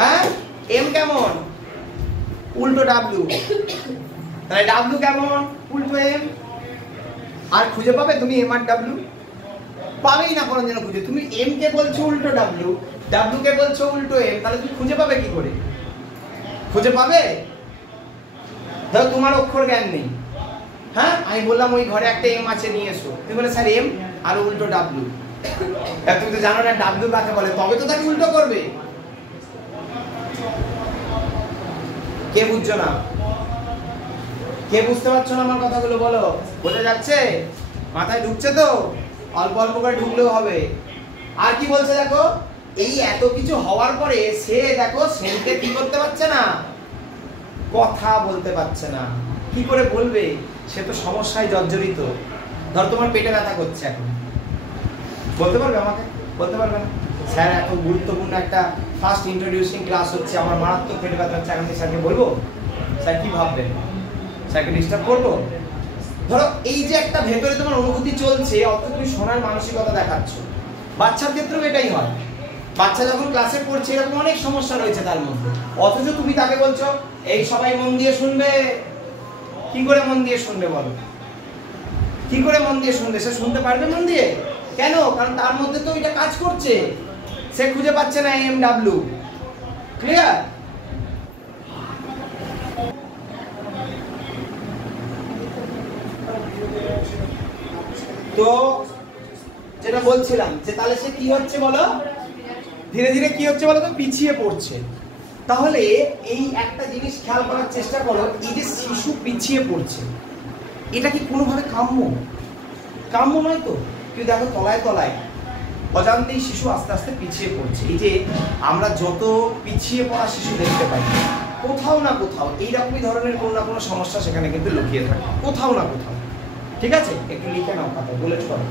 হ্যাঁ, এম কেমন? উল্টো ডাব্লিউ। তাহলে ডাব্লিউ কেমন? উল্টো এম। আর খুঁজে পাবে তুমি এম আর ডাব্লিউ? পাবেই না কোনোদিন খুঁজে। তুমি এম কে বলছো উল্টো ডাব্লিউ, ডাব্লিউ কে বলছো উল্টো এম, তাহলে তুমি খুঁজে পাবে কি করে? খুঁজে পাবে? ধরো তোমার অক্ষর জ্ঞান নেই, হ্যাঁ, আমি বললাম ওই ঘরে একটা এম আছে, নিয়ে এসো। তুমি বলে স্যার এম আর উল্টো ডাব্লিউ। তুমি তো জানো না ডাব্লিউ কাকে বলে, তবে তো তাকে উল্টো করবে। কে বুঝছো না? কে বুঝতে পারছো না আমার কথাগুলো? বলো, বোঝা যাচ্ছে? মাথায় ঢুকছে তো? অল্প অল্প করে ঢুকলেও হবে। আর কি বলছে দেখো, এই এত কিছু হওয়ার পরে সে দেখো সেনকে কি করতে পারছে না, কথা বলতে পারছে না। কি করে বলবে? সে তো সমস্যায় জর্জরিত। ধর তোমার পেটে ব্যথা করছে, এখন বলতে পারবে আমাকে? বলতে পারবে না। স্যার এত গুরুত্বপূর্ণ একটা ফার্স্ট ইন্ট্রোডিউসিং ক্লাস হচ্ছে, আমার মারাত্মক পেটে ব্যথা হচ্ছে, আমি স্যারকে বলবো? স্যার কি ভাববেন? স্যারকে ডিস্টার্ব করবো? ধরো এই যে একটা ভেতরে তোমার অনুভূতি চলছে, অর্থাৎ তুমি শোনার মানসিকতা দেখাচ্ছ, বাচ্চার ক্ষেত্রেও এটাই হয়। বাচ্চা যখন ক্লাসে পড়ছে এরকম অনেক সমস্যা রয়েছে তার মধ্যে, অথচ তুমি তাকে বলছো এই সবাই মন দিয়ে শুনবে। কি করে মন দিয়ে শুনবে বলো? কি করে মন দিয়ে শুনবে? সে শুনতে পারবে মন দিয়ে? কেন? কারণ তার মধ্যে তো এটা কাজ করছে, সে খুঁজে পাচ্ছে না AMW। ক্লিয়ার? তো যেটা বলছিলাম যে তাহলে সে কি হচ্ছে বলো, ধীরে ধীরে কি হচ্ছে বলো তো, পিছিয়ে পড়ছে। তাহলে এই একটা জিনিস খেয়াল করার চেষ্টা করো, এই যে শিশু পিছিয়ে পড়ছে এটা কি কোনোভাবে কাম্য? কাম্য নয় তো। কিন্তু দেখো তলায় তলায় অজান্তেই শিশু আস্তে আস্তে পিছিয়ে পড়ছে। এই যে আমরা যত পিছিয়ে পড়া শিশু দেখতে পাই, কোথাও না কোথাও এইরকমই ধরনের কোনো না কোনো সমস্যা সেখানে কিন্তু লুকিয়ে থাকে, কোথাও না কোথাও। ঠিক আছে, একটু লিখে নাও খাতায়, বুলেট করো,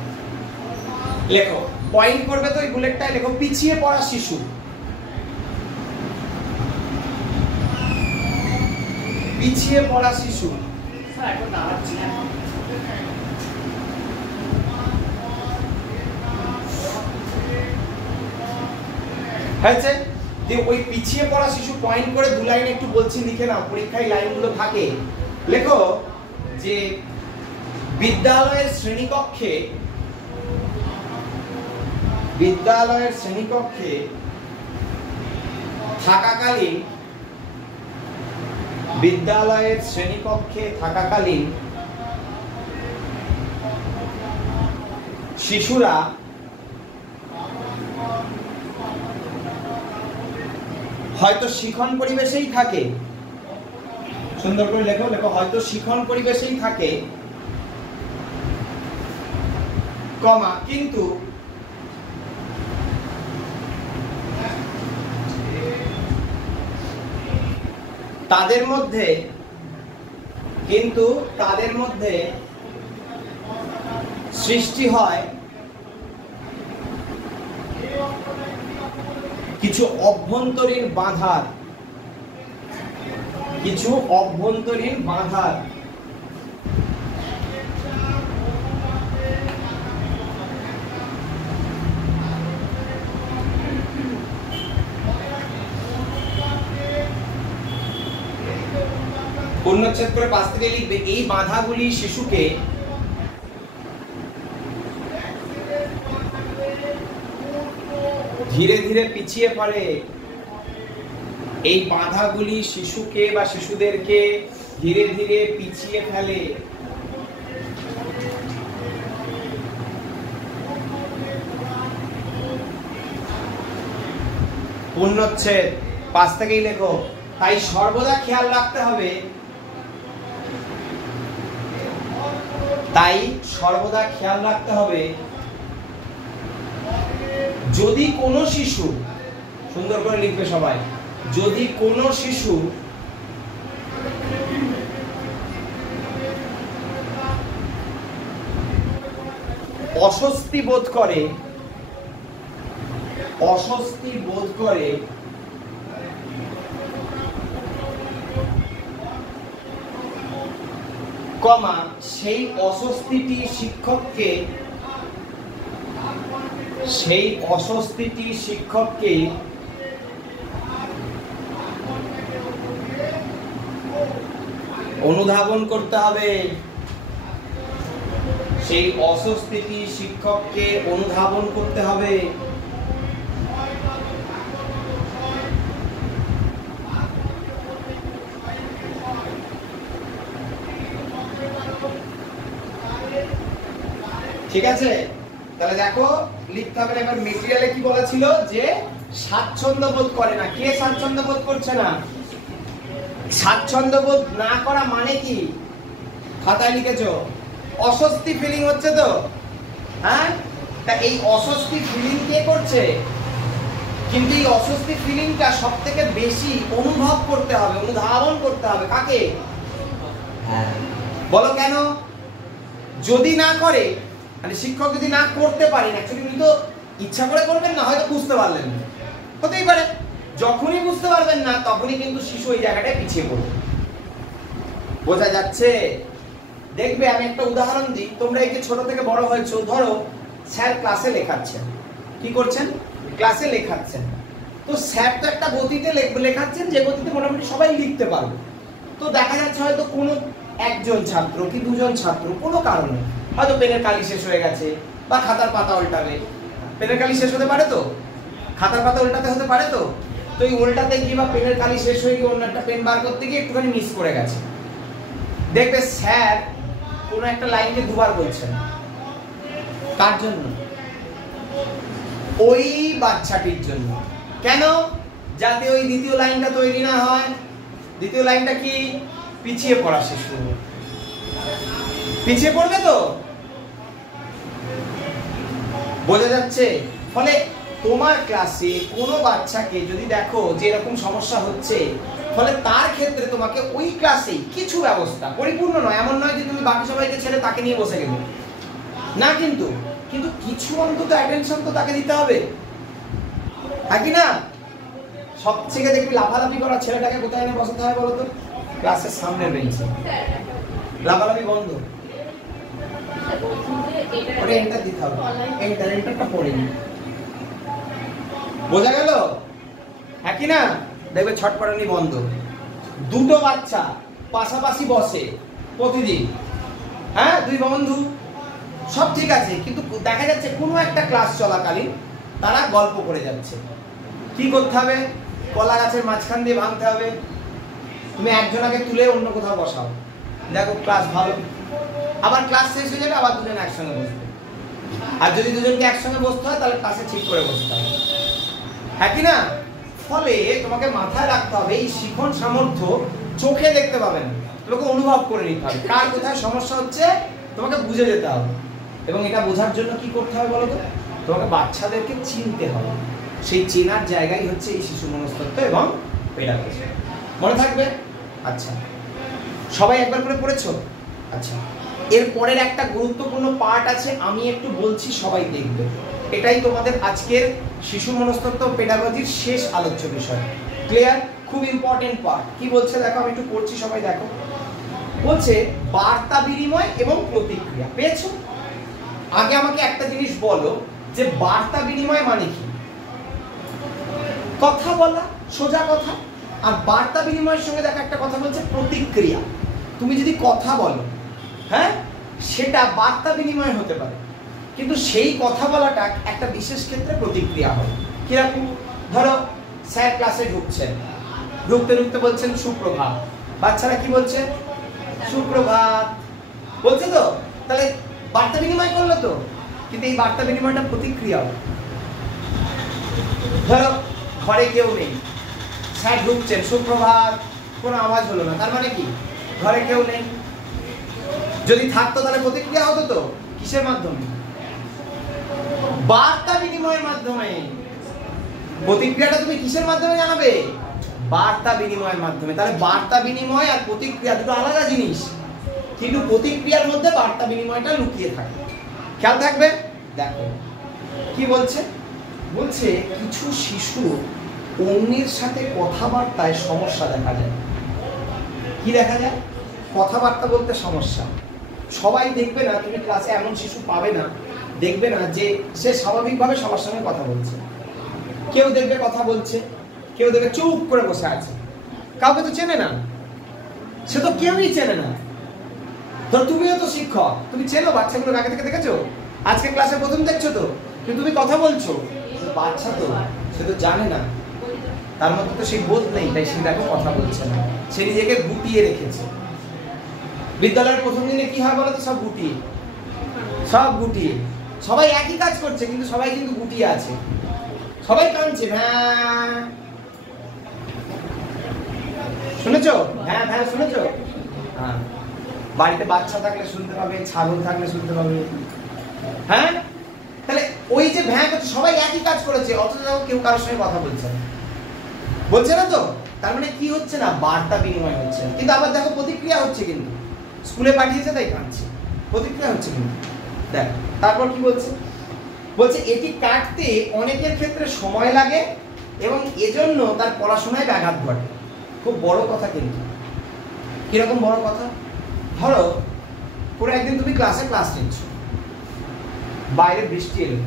লেখো, পয়েন্ট করবে তো এই বুলেটটায় লেখো পিছিয়ে পড়া শিশু। পিছিয়ে পড়া শিশু। স্যার এখন দাঁড়াচ্ছি না। হয়েছে? যে ওই পিছিয়ে পড়া শিশু পয়েন্ট করে দু লাইন একটু বলছি লিখে নাও, পরীক্ষায় লাইনগুলো থাকে। লেখো যে বিদ্যালয়ের শ্রেণীকক্ষে থাকাকালীন শিশুরা হয়তো শিখন পরিবেশেই থাকে। সুন্দর করে লেখো, হয়তো শিখন পরিবেশেই থাকে, কমা, কিন্তু তাদের মধ্যে সৃষ্টি হয় কিছু অভ্যন্তরীণ বাধার। পূর্ণচ্ছেদ করে 5 থেকে লিখবে, এই বাধাগুলি শিশুকে ধীরে ধীরে পিছিয়ে পড়ে। এই বাধাগুলি শিশুকে বা শিশুদেরকে ধীরে ধীরে পিছিয়ে ফেলে। পূর্ণচ্ছেদ 5 থেকেই লেখো। তাই সর্বদা খেয়াল রাখতে হবে, যদি কোনো শিশু, সুন্দর করে লিখবে সবাই, যদি কোনো শিশু অস্বস্তি বোধ করে কমা, সেই অস্বস্তিটি শিক্ষককে অনুধাবন করতে হবে। সেই অস্বস্তিটি শিক্ষককে অনুধাবন করতে হবে। ঠিক আছে, তাহলে দেখো লিখতে হবে। এবার মেটেরিয়ালে কি বলা ছিল যে স্বাচ্ছন্দ্য বোধ করে না। কে স্বাচ্ছন্দ্য বোধ করছে না? স্বাচ্ছন্দ্য বোধ না করা মানে কি? খাতায় লিখেছো অস্বস্তি ফিলিং হচ্ছে তো, হ্যাঁ? তা এই অস্বস্তি ফিলিং কে করছে? কিন্তু এই অস্বস্তি ফিলিংটা সবথেকে বেশি অনুভব করতে হবে, অনুধাবন করতে হবে কাকে? বলো কেন? যদি না করে, মানে শিক্ষক যদি না করতে পারেন, অ্যাকচুয়ালি উনি তো ইচ্ছা করে করবেন না, হয়তো বুঝতে পারলেন না, হতেই পারে। যখনই বুঝতে পারবেন না তখনই কিন্তু শিশু ওই জায়গাটায় পিছিয়ে পড়বে। বোঝা যাচ্ছে? দেখবে আমি একটা উদাহরণ দিই, তোমরা এই যে ছোট থেকে বড় হয়েছো, ধরো স্যার ক্লাসে লেখাচ্ছেন, কি করছেন? ক্লাসে লেখাচ্ছেন। তো স্যার তো একটা গতিতে লেখাচ্ছেন যে গতিতে মোটামুটি সবাই লিখতে পারবে। তো দেখা যাচ্ছে হয়তো কোনো একজন ছাত্র কি দুজন ছাত্র কোনো কারণে হয়তো পেনের কালি শেষ হয়ে গেছে বা খাতার পাতা উল্টাবে। পেনের কালি শেষ হতে পারে তো, খাতার পাতা উল্টাতে হতে পারে তো। তো এই উল্টাতে গিয়ে বা পেনের কালি শেষ হয়ে গিয়ে অন্য একটা পেন বার করতে গিয়ে একটুখানি মিস করে গেছে। দেখবে স্যার কোনো একটা লাইনকে দুবার বলছেন। কার জন্য? ওই বাচ্চাটির জন্য। কেন? যাতে ওই দ্বিতীয় লাইনটা তৈরি না হয়। দ্বিতীয় লাইনটা কি? পিছিয়ে পড়া শিশু। পিছিয়ে পড়বে তো, বোঝা যাচ্ছে? ফলে তোমার ক্লাসে কোনো বাচ্চাকে যদি দেখো যে এরকম সমস্যা হচ্ছে, ফলে তার ক্ষেত্রে তোমাকে ওই ক্লাসেই কিছু ব্যবস্থা, পরিপূর্ণ নয়, এমন নয় যে তুমি বাকি সবাইকে ছেড়ে তাকে নিয়ে বসে গেলে না, কিন্তু কিছু অন্তত অ্যাটেনশন তো তাকে দিতে হবে, নাকি না? সবথেকে দেখবি লাফালাফি করা ছেলেটাকে কোথায় এনে বসাতে হয় বলতো? ক্লাসের সামনের বেঞ্চে। লাফালাফি বন্ধ, ওটা এন্টার দিতে হবে। এন্টারটা পড়েনি, বোঝা গেল? হ্যাঁ কি না? দেখবে ছটপটানি বন্ধ। দুটো বাচ্চা পাশাপাশি বসে প্রতিদিন, হ্যাঁ, দুই বন্ধু, সব ঠিক আছে, কিন্তু দেখা যাচ্ছে কোনো একটা ক্লাস চলাকালীন তারা গল্প করে যাচ্ছে। কি করতে হবে? কলা গাছের মাঝখান দিয়ে ভাঙতে হবে। তুমি একজনকে তুলে অন্য কোথাও বসাও, দেখো ক্লাস ভালো। আবার ক্লাস শেষ হয়ে যাবে, আবার দুজন একসঙ্গে বসবে। আর যদি দুজনকে একসঙ্গে বসতে হয় তাহলে ক্লাসে ঠিক করে বসতে হবে, হ্যাঁ কি না? ফলে তোমাকে মাথায় রাখতে হবে এই শিখন সামর্থ্য চোখে দেখতে পাবেন, তোমাকে অনুভব করে নিতে হবে। কার কোথায় সমস্যা হচ্ছে তোমাকে বুঝে যেতে হবে। এবং এটা বোঝার জন্য কি করতে হবে বলো তো? তোমাকে বাচ্চাদেরকে চিনতে হবে। সেই চেনার জায়গায় হচ্ছে এই শিশু মনস্তত্ত্ব এবং পেডাগজি। মনে থাকবে? আচ্ছা, সবাই একবার করে পড়েছো? আচ্ছা, এর পরের একটা গুরুত্বপূর্ণ পার্ট আছে, আমি একটু বলছি, সবাই দেখবে। এটাই তোমাদের আজকের শিশু মনস্তত্ত্ব পেডাগজির শেষ আলোচ্য বিষয়। ক্লিয়ার? খুব ইম্পর্টেন্ট পার্ট। কি বলছে দেখো, আমি একটু পড়ছি, সবাই দেখো। বলছে বার্তা বিনিময় এবং প্রতিক্রিয়া। পেয়েছো? আগে আমাকে একটা জিনিস বলো যে বার্তা বিনিময় মানে কি? কথা বলা, সোজা কথা। আর বার্তা বিনিময়ের সঙ্গে দেখো একটা কথা বলছে প্রতিক্রিয়া। তুমি যদি কথা বলো, হ্যাঁ, সেটা বার্তা বিনিময় হতে পারে, কিন্তু সেই কথা বলাটা একটা বিশেষ ক্ষেত্রে প্রতিক্রিয়া হয়। কিরকম? ধরো স্যার ক্লাসে ঢুকছেন, ঢুকতে ঢুকতে বলছেন সুপ্রভাত। বাচ্চারা কি বলছে? সুপ্রভাত বলছে তো, তাহলে বার্তা বিনিময় করলো তো, কিন্তু এই বার্তা বিনিময়টা প্রতিক্রিয়া। ধরো ঘরে কেউ নেই, স্যার ঢুকছেন, সুপ্রভাত, কোনো আওয়াজ হলো না, তার মানে কি? ঘরে কেউ নেই। যদি থাকতো তাহলে প্রতিক্রিয়া হতো তো। কিসের মাধ্যমে? বার্তা বিনিময়ের মাধ্যমে। প্রতিক্রিয়াটা তুমি কিসের মাধ্যমে জানাবে? বার্তা বিনিময়ের মাধ্যমে। তাহলে বার্তা বিনিময় আর প্রতিক্রিয়া দুটো আলাদা জিনিস, কিন্তু প্রতিক্রিয়ার মধ্যে বার্তা বিনিময়টা লুকিয়ে থাকে। খেয়াল থাকবে? দেখো কি বলছে। বলছে কিছু শিশু অন্যের সাথে কথাবার্তায় সমস্যা দেখা যায়। কি দেখা যায়? কথাবার্তা বলতে সমস্যা। সবাই দেখবে না, তুমি ক্লাসে এমন শিশু পাবে না, দেখবে না যে সে স্বাভাবিকভাবে সবার সঙ্গে কথা বলছে। কেউ দেখবে কথা বলছে, কেউ দেখবে চুপ করে বসে আছে। কাউকে তো চেনে না, সে তো কেউই চেনে না। ধর তুমিও তো শিক্ষক, তুমি চেনো বাচ্চাগুলো আগে থেকে দেখেছো, আজকে ক্লাসে প্রথম দেখছো তো, কিন্তু তুমি কথা বলছো। বাচ্চা তো, সে তো জানে না, তার মধ্যে তো সেই বোধ নেই, তাই সে দেখো কথা বলছে না, সে নিজেকে গুটিয়ে রেখেছে। বিদ্যালয়ের প্রথম দিনে কি হয় বলো তো? সব গুটিয়ে, সব গুটিয়ে, সবাই একই কাজ করছে কিন্তু সবাই কিন্তু গুটিয়ে আছে, সবাই কাঁদছে। হ্যাঁ শুনেছো? হ্যাঁ হ্যাঁ শুনেছো? হ্যাঁ, বাড়িতে বাচ্চা থাকলে শুনতে পাবে, ছাগল থাকলে শুনতে পাবে। হ্যাঁ, তাহলে ওই যে ভ্যাঁ করছে, সবাই একই কাজ করেছে, অথচ কেউ কারোর সঙ্গে কথা বলছে না, বলছে না তো। তার মানে কি হচ্ছে না? বার্তা বিনিময় হচ্ছে। কিন্তু আবার দেখো প্রতিক্রিয়া হচ্ছে, কিন্তু স্কুলে পাঠিয়েছে তাই কাঁদছে, প্রতিক্রিয়া হচ্ছে কিন্তু। দেখ তারপর কি বলছে। বলছে এটি কাটতে অনেকের ক্ষেত্রে সময় লাগে এবং এজন্য তার পড়াশোনায় ব্যাঘাত ঘটে। খুব বড় কথা কিন্তু। কিরকম বড় কথা? ধরো কোনো একদিন তুমি ক্লাস নিচ্ছ, বাইরে বৃষ্টি এলো,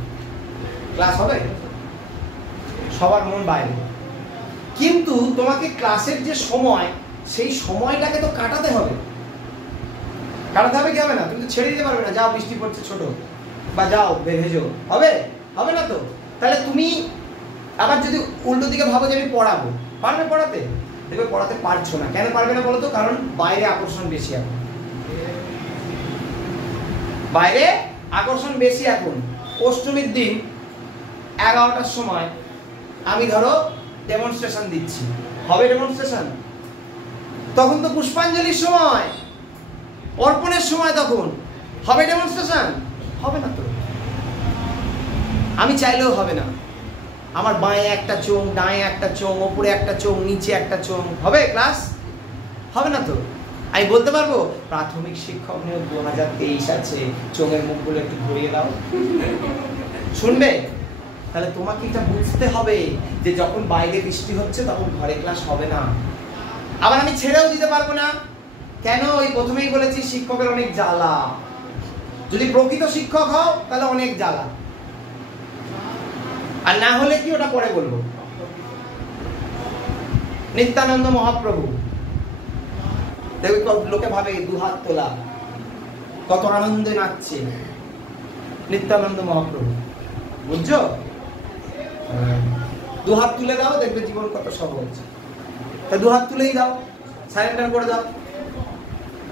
ক্লাস হবে? সবার মন বাইরে। কিন্তু তোমাকে ক্লাসের যে সময়, সেই সময়টাকে তো কাটাতে হবে। কাটাতে হবে কি হবে না? তুমি তো ছেড়ে দিতে পারবে না, যাও বৃষ্টি পড়ছে ছোট, বা যাও ভেজো, হবে? হবে না তো। তাহলে তুমি আবার যদি উল্টো দিকে ভাবো যে আমি পড়াবো, পারবে পড়াতে? দেখবে পড়াতে পারছো না। কেন পারবে না বলো তো? কারণ বাইরে আকর্ষণ বেশি এখন। বাইরে আকর্ষণ বেশি এখন। অষ্টমীর দিন 11টার সময় আমি ধরো ডেমনস্ট্রেশন দিচ্ছি, হবে ডেমনস্ট্রেশন? তখন তো পুষ্পাঞ্জলির সময়, অর্পণের সময়, তখন হবে ডেমনস্ট্রেশন? হবে না তো। আমি চাইলেও হবে না। আমার বাঁয়ে একটা চোখ, ডাঁয়ে একটা চোখ, ওপরে একটা চোখ, নিচে একটা চোখ, হবে ক্লাস? হবে না তো। আমি বলতে পারবো প্রাথমিক শিক্ষক নিয়োগ 2023 আছে, চোখের মুখগুলো একটু ঘুরিয়ে দাও, শুনবে? তাহলে তোমাকে এটা বুঝতে হবে যে যখন বাইরে বৃষ্টি হচ্ছে তখন ঘরে ক্লাস হবে না। আবার আমি ছেড়েও দিতে পারবো না। কেন? ওই প্রথমেই বলেছি শিক্ষকের অনেক জ্বালা। যদি প্রকৃত শিক্ষক হও তাহলে অনেক জ্বালা, আর না হলে কি ওটা পরে বলবো। নিত্যানন্দ মহাপ্রভু, দেখবে লোকে ভাবে দুহাত তোলা, কত আনন্দে নাচছে নিত্যানন্দ মহাপ্রভু, বুঝছো? দুহাত তুলে দাও, দেখবে জীবন কত সহজ। তা দুহাত তুলেই দাও, সারেন্ডার করে দাও।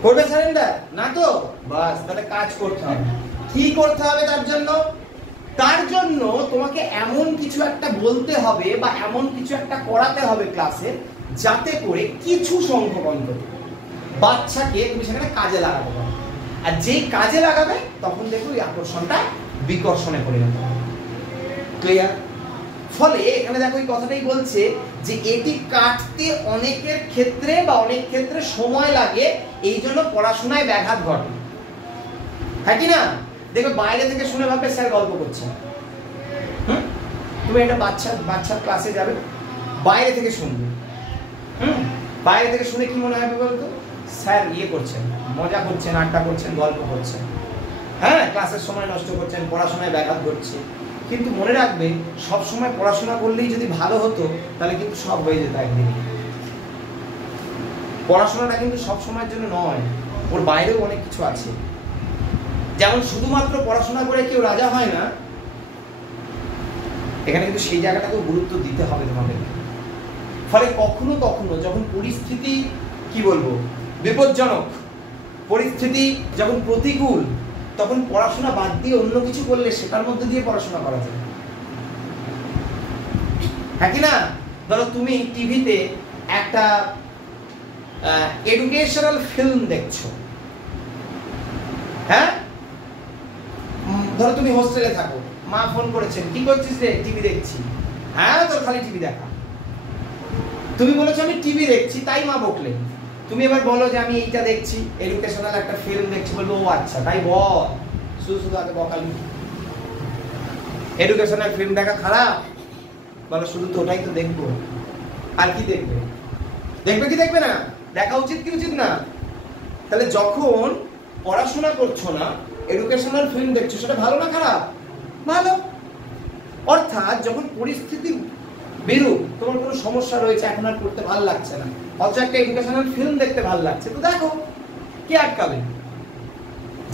করবে সারেন্ডার? না তো, বাস তাহলে কাজ করতে হবে। কি করতে হবে তার জন্য? তার জন্য তোমাকে এমন কিছু একটা বলতে হবে বা এমন কিছু একটা করাতে হবে ক্লাসে, যাতে করে কিছু সংখ্যক অন্তত বাচ্চাকে তুমি সেখানে কাজে লাগাতে পারো। আর যেই কাজে লাগাবে তখন দেখো ওই আকর্ষণটা বিকর্ষণে পরিণত হবে। ক্লিয়ার? ফলে এখানে দেখো এই কথাটাই বলছে যে এটি কাটতে অনেকের ক্ষেত্রে বা অনেক ক্ষেত্রে সময় লাগে, এই জন্য পড়াশোনায় ব্যাঘাত ঘটে। হ্যাঁ কি না? দেখবে বাইরে থেকে শুনে ভাববে স্যার গল্প করছে। তুমি একটা বাচ্চার ক্লাসে যাবে, বাইরে থেকে শুনবে। বাইরে থেকে শুনে কি মনে হবে বলতো? স্যার ইয়ে করছেন, মজা করছেন, আড্ডা করছেন, গল্প করছেন, হ্যাঁ ক্লাসের সময় নষ্ট করছেন, পড়াশোনায় ব্যাঘাত ঘটছে। কিন্তু মনে রাখবে, সব সময় পড়াশোনা করলেই যদি ভালো হতো তাহলে কিন্তু সব হয়ে যেত একদিন। পড়াশোনাটা কিন্তু সব সময়ের জন্য নয়, ওর বাইরেও অনেক কিছু আছে। যেমন শুধুমাত্র পড়াশোনা করে কেউ রাজা হয় না, এখানে কিন্তু সেই জায়গাটাকেও গুরুত্ব দিতে হবে তোমাদেরকে। ফলে কখনো কখনো যখন পরিস্থিতি কি বলবো বিপজ্জনক, পরিস্থিতি যখন প্রতিকূল, তখন পড়াশোনা বাদ দিয়ে অন্য কিছু করলে সেটার মধ্যে দিয়ে পড়াশোনা করা যায়। হ্যাঁ কি না? ধরো তুমি টিভিতে একটা এডুকেশনাল ফিল্ম দেখছো, হ্যাঁ ধরো তুমি হোস্টেলে থাকো, মা ফোন করেছেন, কি করছিস রে? টিভি দেখছি। হ্যাঁ তোর খালি টিভি দেখা। তুমি বলেছো আমি টিভি দেখছি, তাই মা বকলেন। তুমি এবার বলো যে আমি এইটা দেখছি, এডুকেশনাল একটা ফিল্ম দেখছি, বলবো ও আচ্ছা তাই বল, শুধু আগে বকালি। এডুকেশনাল ফিল্ম দেখা খারাপ? বলো শুধু তো ওটাই তো দেখবো, আর কি দেখবে? দেখবে কি দেখবে না? দেখা উচিত কি উচিত না? তাহলে যখন পড়াশোনা করছো না, এডুকেশনাল ফিল্ম দেখছো, সেটা ভালো না খারাপ? ভালো। অর্থাৎ যখন পরিস্থিতি বিরূপ, তোমার কোনো সমস্যা রয়েছে, এখন আর পড়তে ভালো লাগছে না, অথচ একটা এডুকেশনাল ফিল্ম দেখতে ভালো লাগছে, তো দেখো, কে আটকাবে?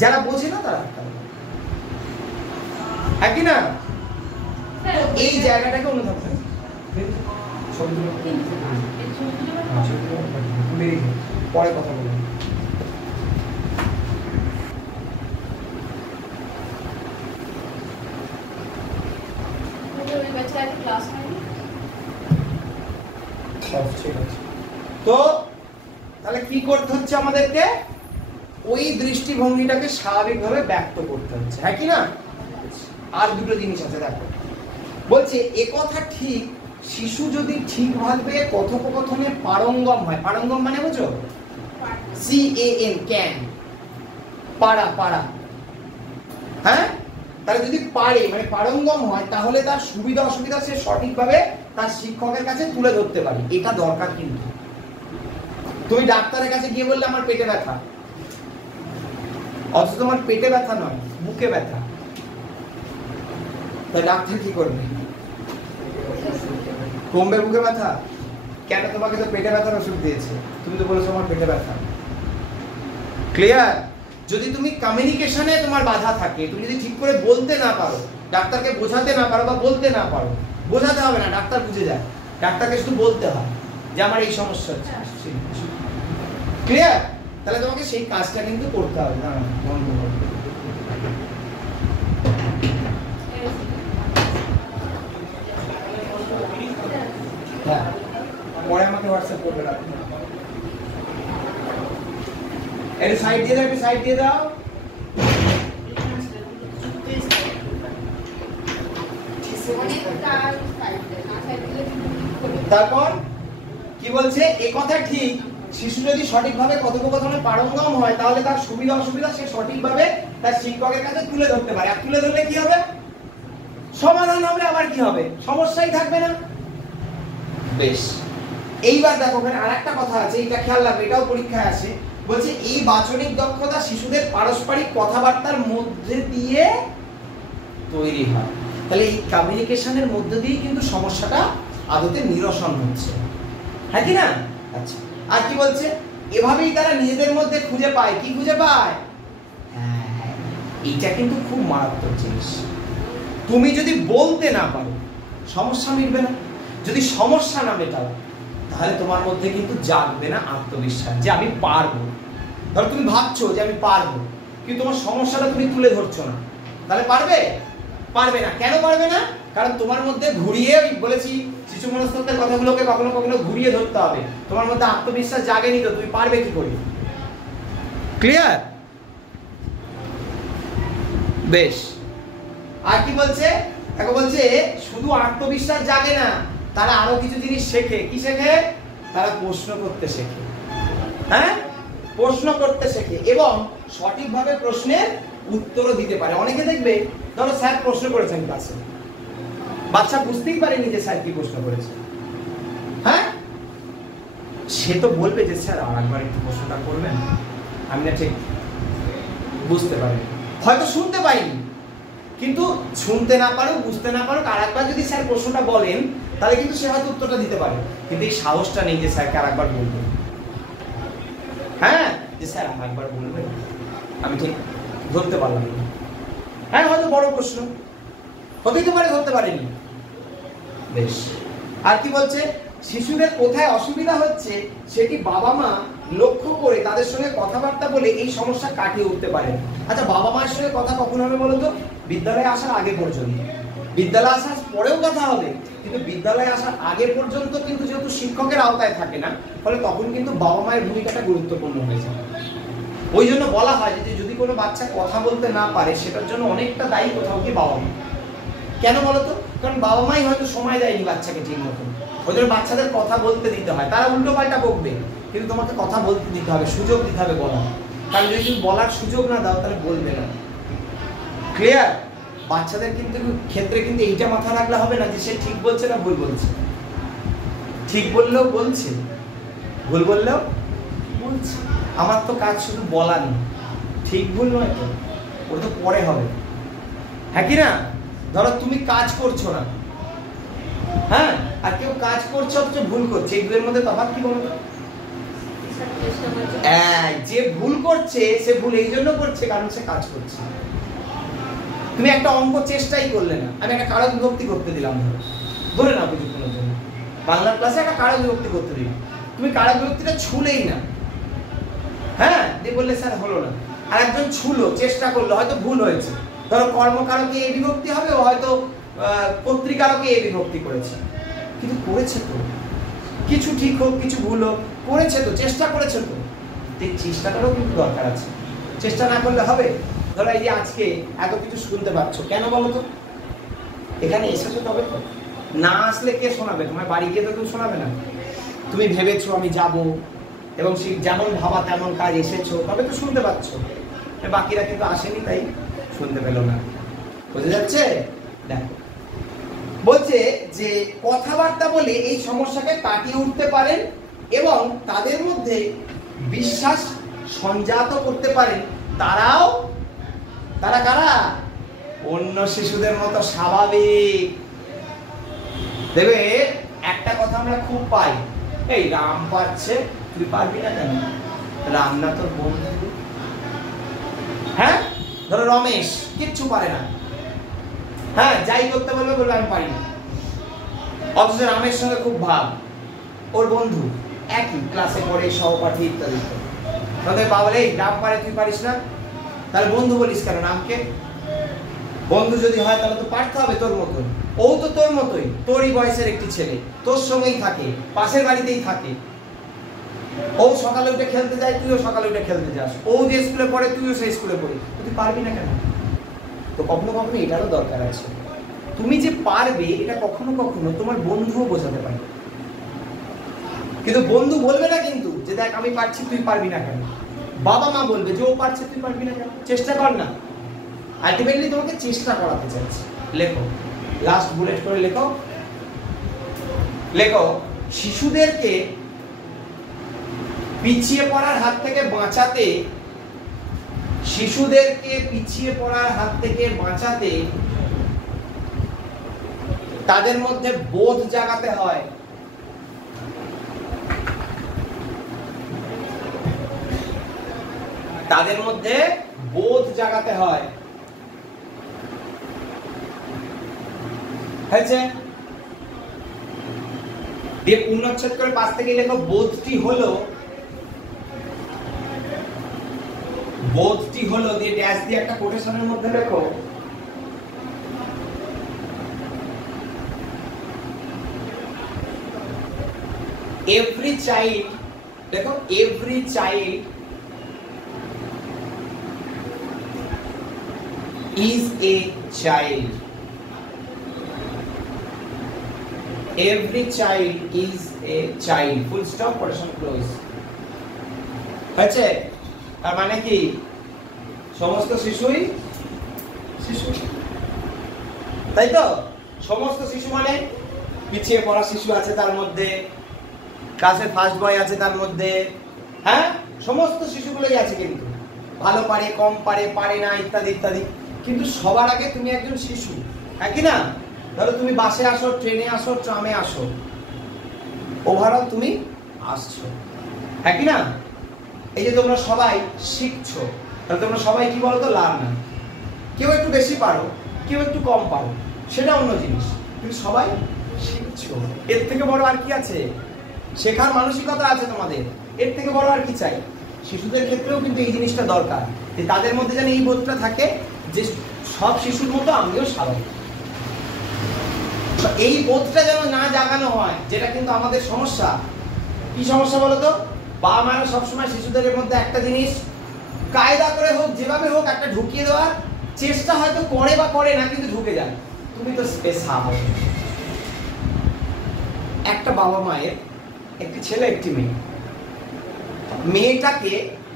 যারা বোঝে না তারা আটকাবে। হ্যাঁ কি না? এই জায়গাটাকে অনুভব করে পরে কথা বলবো। তো তাহলে কি করতে হচ্ছে আমাদেরকে? ওই দৃষ্টিভঙ্গিটাকে স্বাভাবিকভাবে ব্যক্ত করতে হচ্ছে। হ্যাঁ কি না? আর দুটো জিনিস আছে দেখো, বলছে এ কথা ঠিক, শিশু যদি ঠিকভাবে কথোপকথনে পারঙ্গম হয়, পারঙ্গম মানে বুঝো? CAN, ক্যান, পারা, পারা, হ্যাঁ তাহলে যদি পারে মানে পারঙ্গম হয়, তাহলে তার সুবিধা অসুবিধা সে সঠিকভাবে তার শিক্ষকের কাছে তুলে ধরতে পারে। এটা দরকার। কিন্তু তুমি ডাক্তারের কাছে গিয়ে বললে আমার পেটে ব্যথা, অথচ তোমার পেটে ব্যথা নয়, বুকে ব্যথা, তা ডাক্তার কি করবে? কমবে বুকে ব্যথা? কেন? তোমাকে তো পেটে ব্যথার ওষুধ দিয়েছে, তুমি তো বলেছো আমার পেটে ব্যথা। ক্লিয়ার? যদি তুমি কমিউনিকেশনে তোমার বাধা থাকে, তুমি যদি ঠিক করে বলতে না পারো, ডাক্তারকে বোঝাতে না পারো বা বলতে না পারো, বোঝাতে হবে না, ডাক্তার বুঝে যায়, ডাক্তারকে শুধু বলতে হয় যে আমার এই সমস্যা হচ্ছে। ক্লিয়ার? তাহলে তোমাকে সেই কাজটা কিন্তু করতে হবে। না বন্ধ করো। হ্যাঁ, পরে আমাকে হোয়াটসঅ্যাপ করবে না। একটু সাইড দিয়ে দাও, একটু সাইড দিয়ে দাও। তারপর কি বলছে? এ কথা ঠিক, শিশু যদি সঠিকভাবে কথোপকথনে পারঙ্গম হয় তাহলে তার সুবিধা অসুবিধা সে সঠিকভাবে তার শিক্ষকের কাছে তুলে ধরতে পারে। আর তুলে ধরলে কি হবে? সমাধান হবে। আবার কি হবে? সমস্যাই থাকবে না। বেশ, এইবার দেখো ওখানে আরেকটা কথা আছে, এটা খেয়াল রাখবে, এটাও পরীক্ষায় আসে। বলছে এই বাচনিক দক্ষতা শিশুদের পারস্পরিক কথাবার্তার মধ্যে দিয়ে তৈরি হয়। তাহলে এই কমিউনিকেশনের মধ্যে দিয়ে কিন্তু সমস্যাটা আদতে নিরসন হচ্ছে, হ্যাঁ কি না? আচ্ছা, আর কি বলছে? এভাবেই তারা নিজেদের মধ্যে খুঁজে পায়। কি খুঁজে পায়? হ্যাঁ, এইটা কিন্তু খুব মারাত্মক জিনিস। তুমি যদি বলতে না পারো, সমস্যা মিটবে না। যদি সমস্যা না মেটাও, তাহলে তোমার মধ্যে কিন্তু জাগবে না আত্মবিশ্বাস যে আমি পারবো। ধরো তুমি ভাবছো যে আমি পারবো, কিন্তু তোমার সমস্যাটা তুমি তুলে ধরছো না, তাহলে পারবে? পারবে না। কেন পারবে না? কারণ তোমার মধ্যে ঘুরিয়ে, বলেছি শিশু মনস্তত্ত্বের কথাগুলোকে কখনো কখনো ঘুরিয়ে ধরতে হবে। তোমার মধ্যে আত্মবিশ্বাস জাগেনি তো তুমি পারবে কি করে? ক্লিয়ার? বেশ, আর কি বলছে দেখো, বলছে শুধু আত্মবিশ্বাস জাগে না, তারা আরো কিছু জিনিস শেখে। কি শেখে? তারা প্রশ্ন করতে শেখে। হ্যাঁ, প্রশ্ন করতে শেখে এবং সঠিকভাবে প্রশ্নের উত্তরও দিতে পারে। অনেকে দেখবে, ধরো স্যার প্রশ্ন করেছেন ক্লাসে, বাচ্চা বুঝতেই পারেনি যে স্যার কি প্রশ্ন করেছে। হ্যাঁ, সে তো বলবে যে স্যার আরেকবার একটু প্রশ্নটা করবেন, আমি না ঠিক বুঝতে পারি। হয়তো শুনতে পাইনি, কিন্তু শুনতে না পারো, বুঝতে না পারো, আরেকবার যদি স্যার প্রশ্নটা বলেন তাহলে কিন্তু সে হয়তো উত্তরটা দিতে পারে। কিন্তু এই সাহসটা নেই যে স্যারকে আরেকবার বলবেন। হ্যাঁ, যে স্যার আরেকবার বলবেন, আমি ঠিক ধরতে পারলাম না। হ্যাঁ, হয়তো বড় প্রশ্ন হতেই তো পারে, ধরতে পারেনি। বেশ, আর কি বলছে? শিশুদের কোথায় অসুবিধা হচ্ছে সেটি বাবা মা লক্ষ্য করে তাদের সঙ্গে কথাবার্তা বলে এই সমস্যা কাটিয়ে উঠতে পারে। আচ্ছা, বাবা মায়ের সঙ্গে কথা কখন হবে বলো তো? বিদ্যালয়ে আসার আগে পর্যন্ত। বিদ্যালয়ে আসার পরেও কথা হবে, কিন্তু বিদ্যালয়ে আসার আগে পর্যন্ত কিন্তু যেহেতু শিক্ষকের আওতায় থাকে না, ফলে তখন কিন্তু বাবা মায়ের ভূমিকাটা গুরুত্বপূর্ণ হয়ে যায়। ওই জন্য বলা হয় যে যদি কোনো বাচ্চা কথা বলতে না পারে, সেটার জন্য অনেকটা দায়ী কোথাও কি বাবা মা। কেন বলতো? কারণ বাবা মাই হয়তো সময় দেয়নি বাচ্চাকে ঠিক মতন। ওই জন্য বাচ্চাদের কথা বলতে দিতে হয়। তারা উল্টো পাল্টা বকবে, কিন্তু তোমাকে কথা বলতে দিতে হবে, সুযোগ দিতে হবে বলার। কারণ যদি তুমি বলার সুযোগ না দাও তাহলে বলবে না। ক্লিয়ার? বাচ্চাদের কিন্তু ক্ষেত্রে কিন্তু এইটা মাথা রাখলে হবে না যে সে ঠিক বলছে না ভুল বলছে। ঠিক বললেও বলছে, ভুল বললেও বলছে। আমার তো কাজ শুধু বলা নেই, ঠিক ভুল নয় তো, ওটা তো পরে হবে। হ্যাঁ কি না? ধরো তুমি কাজ করছো না, হ্যাঁ, আর কেউ কাজ করছে অথচ ভুল করছে, এই দুয়ের মধ্যে তফাৎ কি বলতো? যে ভুল করছে সে ভুল এই জন্য করছে কারণ সে কাজ করছে। তুমি একটা অঙ্ক চেষ্টাই করলে না, আমি একটা কারক বিভক্তি করতে দিলাম, ধরে না কিছুক্ষণের জন্য বাংলার ক্লাসে একটা কারক বিভক্তি করতে দিলাম, তুমি কারক বিভক্তিটা ছুলেই না, হ্যাঁ, দিয়ে বললে স্যার হলো না। আর একজন ছুলো, চেষ্টা করলো, হয়তো ভুল হয়েছে। ধরো কর্মকারকে এ বিভক্তি হবে, ও হয়তো কর্তৃকারকে এ বিভক্তি করেছে, কিন্তু করেছে তো, কিছু ঠিক হোক কিছু ভুল হোক, করেছে তো, চেষ্টা করেছে তো। এই চেষ্টাটারও কিন্তু দরকার আছে, চেষ্টা না করলে হবে? ধরো এই যে আজকে এত কিছু শুনতে পাচ্ছ, কেন বলো তো? এখানে এসেছো তবে তো, না আসলে কে শোনাবে? তোমার বাড়ি গিয়ে তো কেউ শোনাবে না। তুমি ভেবেছো আমি যাব, এবং সেই যেমন ভাবা তেমন কাজ এসেছো, তবে তো শুনতে পাচ্ছ। বাকিরা কিন্তু আসেনি, তাই শুনতে পেল না। বুঝে যাচ্ছে? দেখো বলছে যে কথাবার্তা বলে এই সমস্যাকে কাটিয়ে উঠতে পারেন এবং তাদের মধ্যে বিশ্বাস সঞ্জাত করতে পারেন। তারা কারা? অন্য শিশুদের মতো স্বাভাবিক। দেখবে একটা কথা আমরা খুব পাই, এই রাম পারছে তুই পারবি না কেন? রাম না তোর বন্ধু? হ্যাঁ, ধরো রমেশ কিচ্ছু পারে না, হ্যাঁ যাই করতে বলবে বলবে আমি পারি না, অথচ রামের সঙ্গে খুব ভাব, ওর বন্ধু, একই ক্লাসে পড়ে, সহপাঠী ইত্যাদি। তাদের বাবা বলে এই রাম পারে তুই পারিস না, তাহলে বন্ধু বলিস কেন রামকে? বন্ধু যদি হয় তাহলে তো পারতে হবে তোর মতন। ও তো তোর মতোই, তোরই বয়সের একটি ছেলে, তোর সঙ্গেই থাকে, পাশের বাড়িতেই থাকে। ও সকালে উঠে খেলতে যায়, তুইও সকালে উঠে খেলতে যাস। ও যে স্কুলে পড়ে তুইও সেই স্কুলে পড়ি, তুই পারবি না কেন? তো কখনো কখনো এটারও দরকার আছে। তুমি যে পারবে এটা কখনো কখনো তোমার বন্ধুও বোঝাতে পারে, কিন্তু বন্ধু বলবে না কিন্তু যে দেখ আমি পারছি তুই পারবি না কেন। বাবা মা বলবে যে ও পারছে তুই পারবি না কেন, চেষ্টা কর না। আলটিমেটলি তোমাকে চেষ্টা করাতে চাইছে। লেখো, লাস্ট বুলেট করে লেখো। লেখো, শিশুদেরকে পিছিয়ে পড়ার হাত থেকে বাঁচাতে, শিশুদেরকে পিছিয়ে পড়ার হাত থেকে বাঁচাতে তাদের মধ্যে বোধ জাগাতে হয়। তাদের মধ্যে বোধ জাগাতে হয়। হয়েছে? দিয়ে পূর্ণচ্ছেদ করে পাশ থেকে লেখো, বোধটি হলো, বোধটি হলো, দিয়ে ড্যাশ দিয়ে একটা কোটেশনের মধ্যে লেখো, every child, দেখো every child is a child. Every child is a child. Full stop, quotation close. হয়েছে? তার মানে কি সমস্ত শিশুই শিশু, তাই তো? সমস্ত শিশু মানে পিছিয়ে পড়া শিশু আছে তার মধ্যে, ক্লাসের ফার্স্ট বয় আছে তার মধ্যে, হ্যাঁ সমস্ত শিশুগুলোই আছে, কিন্তু ভালো পারে কম পারে পারে না ইত্যাদি ইত্যাদি। কিন্তু সবার আগে তুমি একজন শিশু, হ্যাঁ কি না? ধরো তুমি বাসে আসো, ট্রেনে আসো, ট্রামে আসো, ওভারঅল তুমি আসছো, হ্যাঁ কি না? এই যে তোমরা সবাই শিখছো, তাহলে তোমরা সবাই কি বলতো লার্নার। কেউ একটু বেশি পারো, কেউ একটু কম পারো, সেটা অন্য জিনিস, কিন্তু সবাই শিখছো। এর থেকে বড় আর কি আছে? শেখার মানসিকতা আছে তোমাদের, এর থেকে বড় আর কি চাই? শিশুদের ক্ষেত্রেও কিন্তু এই জিনিসটা দরকার, যে তাদের মধ্যে যেন এই বোধটা থাকে যে সব শিশুর মতো আমিও স্বাভাবিক। এই বোধটা যেন না জাগানো হয়, যেটা কিন্তু আমাদের সমস্যা। কি সমস্যা বলো তো? বাবা মারা সবসময় শিশুদের মধ্যে একটা জিনিস কায়দা করে হোক, যেভাবে হোক একটা ঢুকিয়ে দেওয়ার চেষ্টা হয়তো করে বা করে না, কিন্তু ঢুকে যায়। তুমি তো স্পেশাল। একটা বাবা মায়ের একটি ছেলে একটি মেয়ে, মেয়েটাকে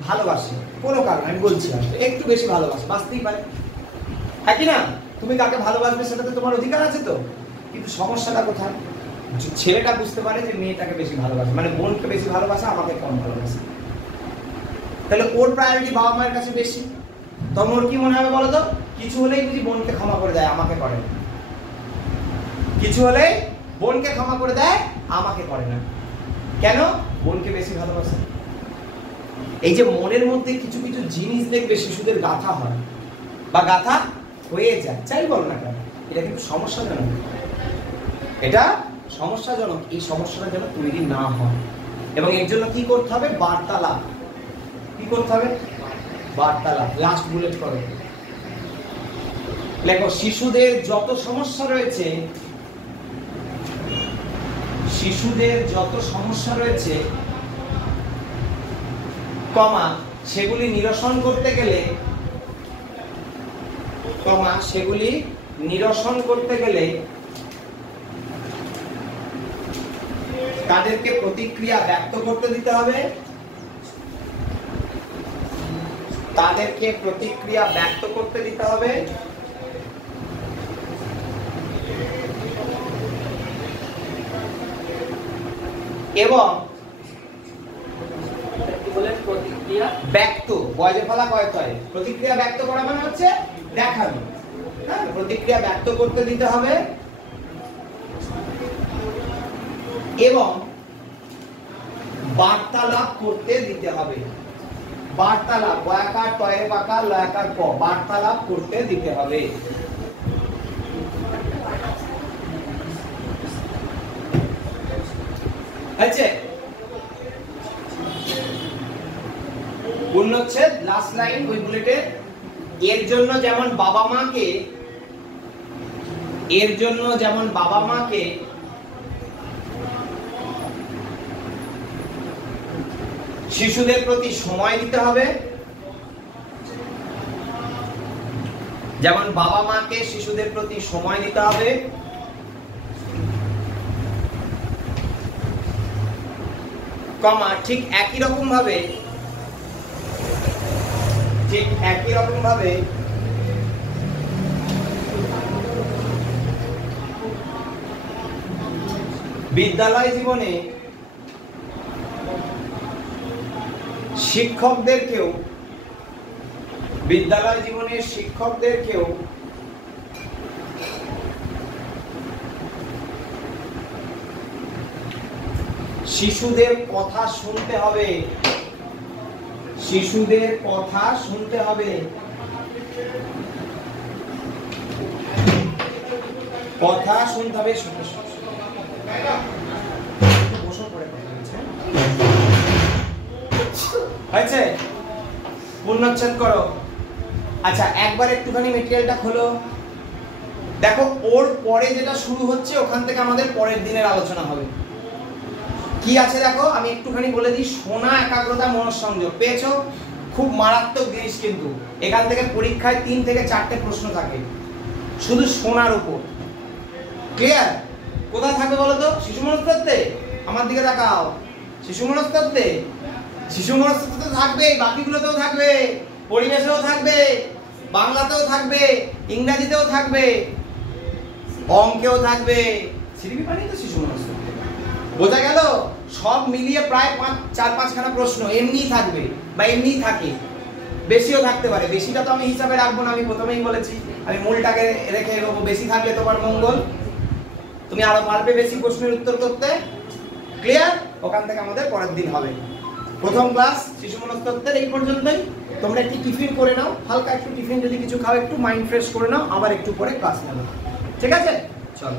ভালোবাসে কোনো কারণে, আমি বলছি একটু বেশি ভালোবাসে, বাঁচতেই পারে, হ্যাঁ কি না? তুমি কাকে ভালোবাসবে সেটাতে তোমার অধিকার আছে তো। কিন্তু সমস্যাটা কোথায়? ছেলেটা বুঝতে পারে যে মেয়েটাকে বেশি ভালোবাসে, মানে বোনকে বেশি ভালোবাসে, আমাকে কম ভালোবাসে, তাহলে ওর প্রায়োরিটি বাবা মায়ের কাছে বেশি। তখন ওর কি মনে হবে বলো তো? কিছু হলেই বুঝি বোনকে ক্ষমা করে দেয়, আমাকে করে না। কিছু হলেই বোনকে ক্ষমা করে দেয়, আমাকে করে না। কেন? বোনকে বেশি ভালোবাসে। এই যে মনের মধ্যে কিছু কিছু জিনিস দেখবে শিশুদের গাথা হয় বা গাথা হয়ে যায়, চাই বল না কেন, এটা কিন্তু সমস্যাজনক। এটা সমস্যাজনক। এই সমস্যাটা যেন তৈরি না হয়, এবং এর জন্য কি করতে হবে? বার্তালাপ। কি করতে হবে? বার্তালাপ। লাস্ট বুলেট করো, লেখো, শিশুদের যত সমস্যা রয়েছে, শিশুদের যত সমস্যা রয়েছে, কমা সেগুলি নিরসন করতে গেলে, কমা সেগুলি নিরসন করতে গেলে তাদেরকে প্রতিক্রিয়া ব্যক্ত করতে দিতে হবে, তাদেরকে প্রতিক্রিয়া ব্যক্ত করতে দিতে হবে, এবং প্রতিক্রিয়া ব্যক্ত, বয়জে ফলা কয়ত হয়, প্রতিক্রিয়া ব্যক্ত করা মানে হচ্ছে দেখানো, হ্যাঁ, প্রতিক্রিয়া ব্যক্ত করতে দিতে হবে এবং বার্তালাপ করতে দিতে হবে। বার্তালাপ, বয়াকার টয়ে বাকার লয়াকার প, বার্তালাপ করতে দিতে হবে। আচ্ছা, পূর্ণচ্ছেদ লাস্ট লাইন ওই বুলেটে। এর জন্য যেমন বাবা মাকে শিশুদের প্রতি সময় দিতে হবে, যেমন বাবা মাকে শিশুদের প্রতি সময় দিতে হবে, কমা ঠিক একই রকম ভাবে বিদ্যালয় জীবনে শিক্ষকদেরকেও শিশুদের কথা শুনতে হবে, কথা শুনতে হবে। হয়েছে? পূর্ণচ্ছেদ করো। আচ্ছা, একবার একটুখানি মেটেরিয়ালটা খোলো, দেখো ওর পরে যেটা শুরু হচ্ছে ওখান থেকে আমাদের পরের দিনের আলোচনা হবে। কি আছে দেখো, আমি একটুখানি বলে দিই। শোনা, একাগ্রতা, মনঃসংযোগ পেয়েছো? খুব মারাত্মক জিনিস, কিন্তু এখান থেকে পরীক্ষায় 3 থেকে 4টে প্রশ্ন থাকে শুধু শোনার উপর। ক্লিয়ার? কোথায় থাকবে বলো তো? শিশু মনস্তত্ত্বে। আমার দিকে তাকাও। শিশু মনস্তত্ত্বে থাকবে, বাকিগুলোতেও থাকবে, পরিবেশেও থাকবে, বাংলাতেও থাকবে, ইংরেজিতেও থাকবে, অঙ্কেও থাকবে। সিরিপি পানি তো শিশু মনস্তত্ত্বে। বোঝা গেল? সব মিলিয়ে প্রায় 4-5খানা প্রশ্ন এমনিই থাকবে বা এমনিই থাকে, বেশিও থাকতে পারে। বেশিটা তো আমি হিসাবে রাখবো না, আমি প্রথমেই বলেছি আমি মূলটাকে রেখে এগোবো। বেশি থাকলে তোমার মঙ্গল, তুমি আরো পারবে বেশি প্রশ্নের উত্তর করতে। ক্লিয়ার? ওখান থেকে আমাদের পরের দিন হবে। প্রথম ক্লাস শিশু মনস্তত্ত্বের এই পর্যন্তই। তোমরা একটু টিফিন করে নাও, হালকা একটু টিফিন যদি কিছু খাও, একটু মাইন্ড ফ্রেশ করে নাও, আবার একটু পরে ক্লাস নেবে। ঠিক আছে? চলো।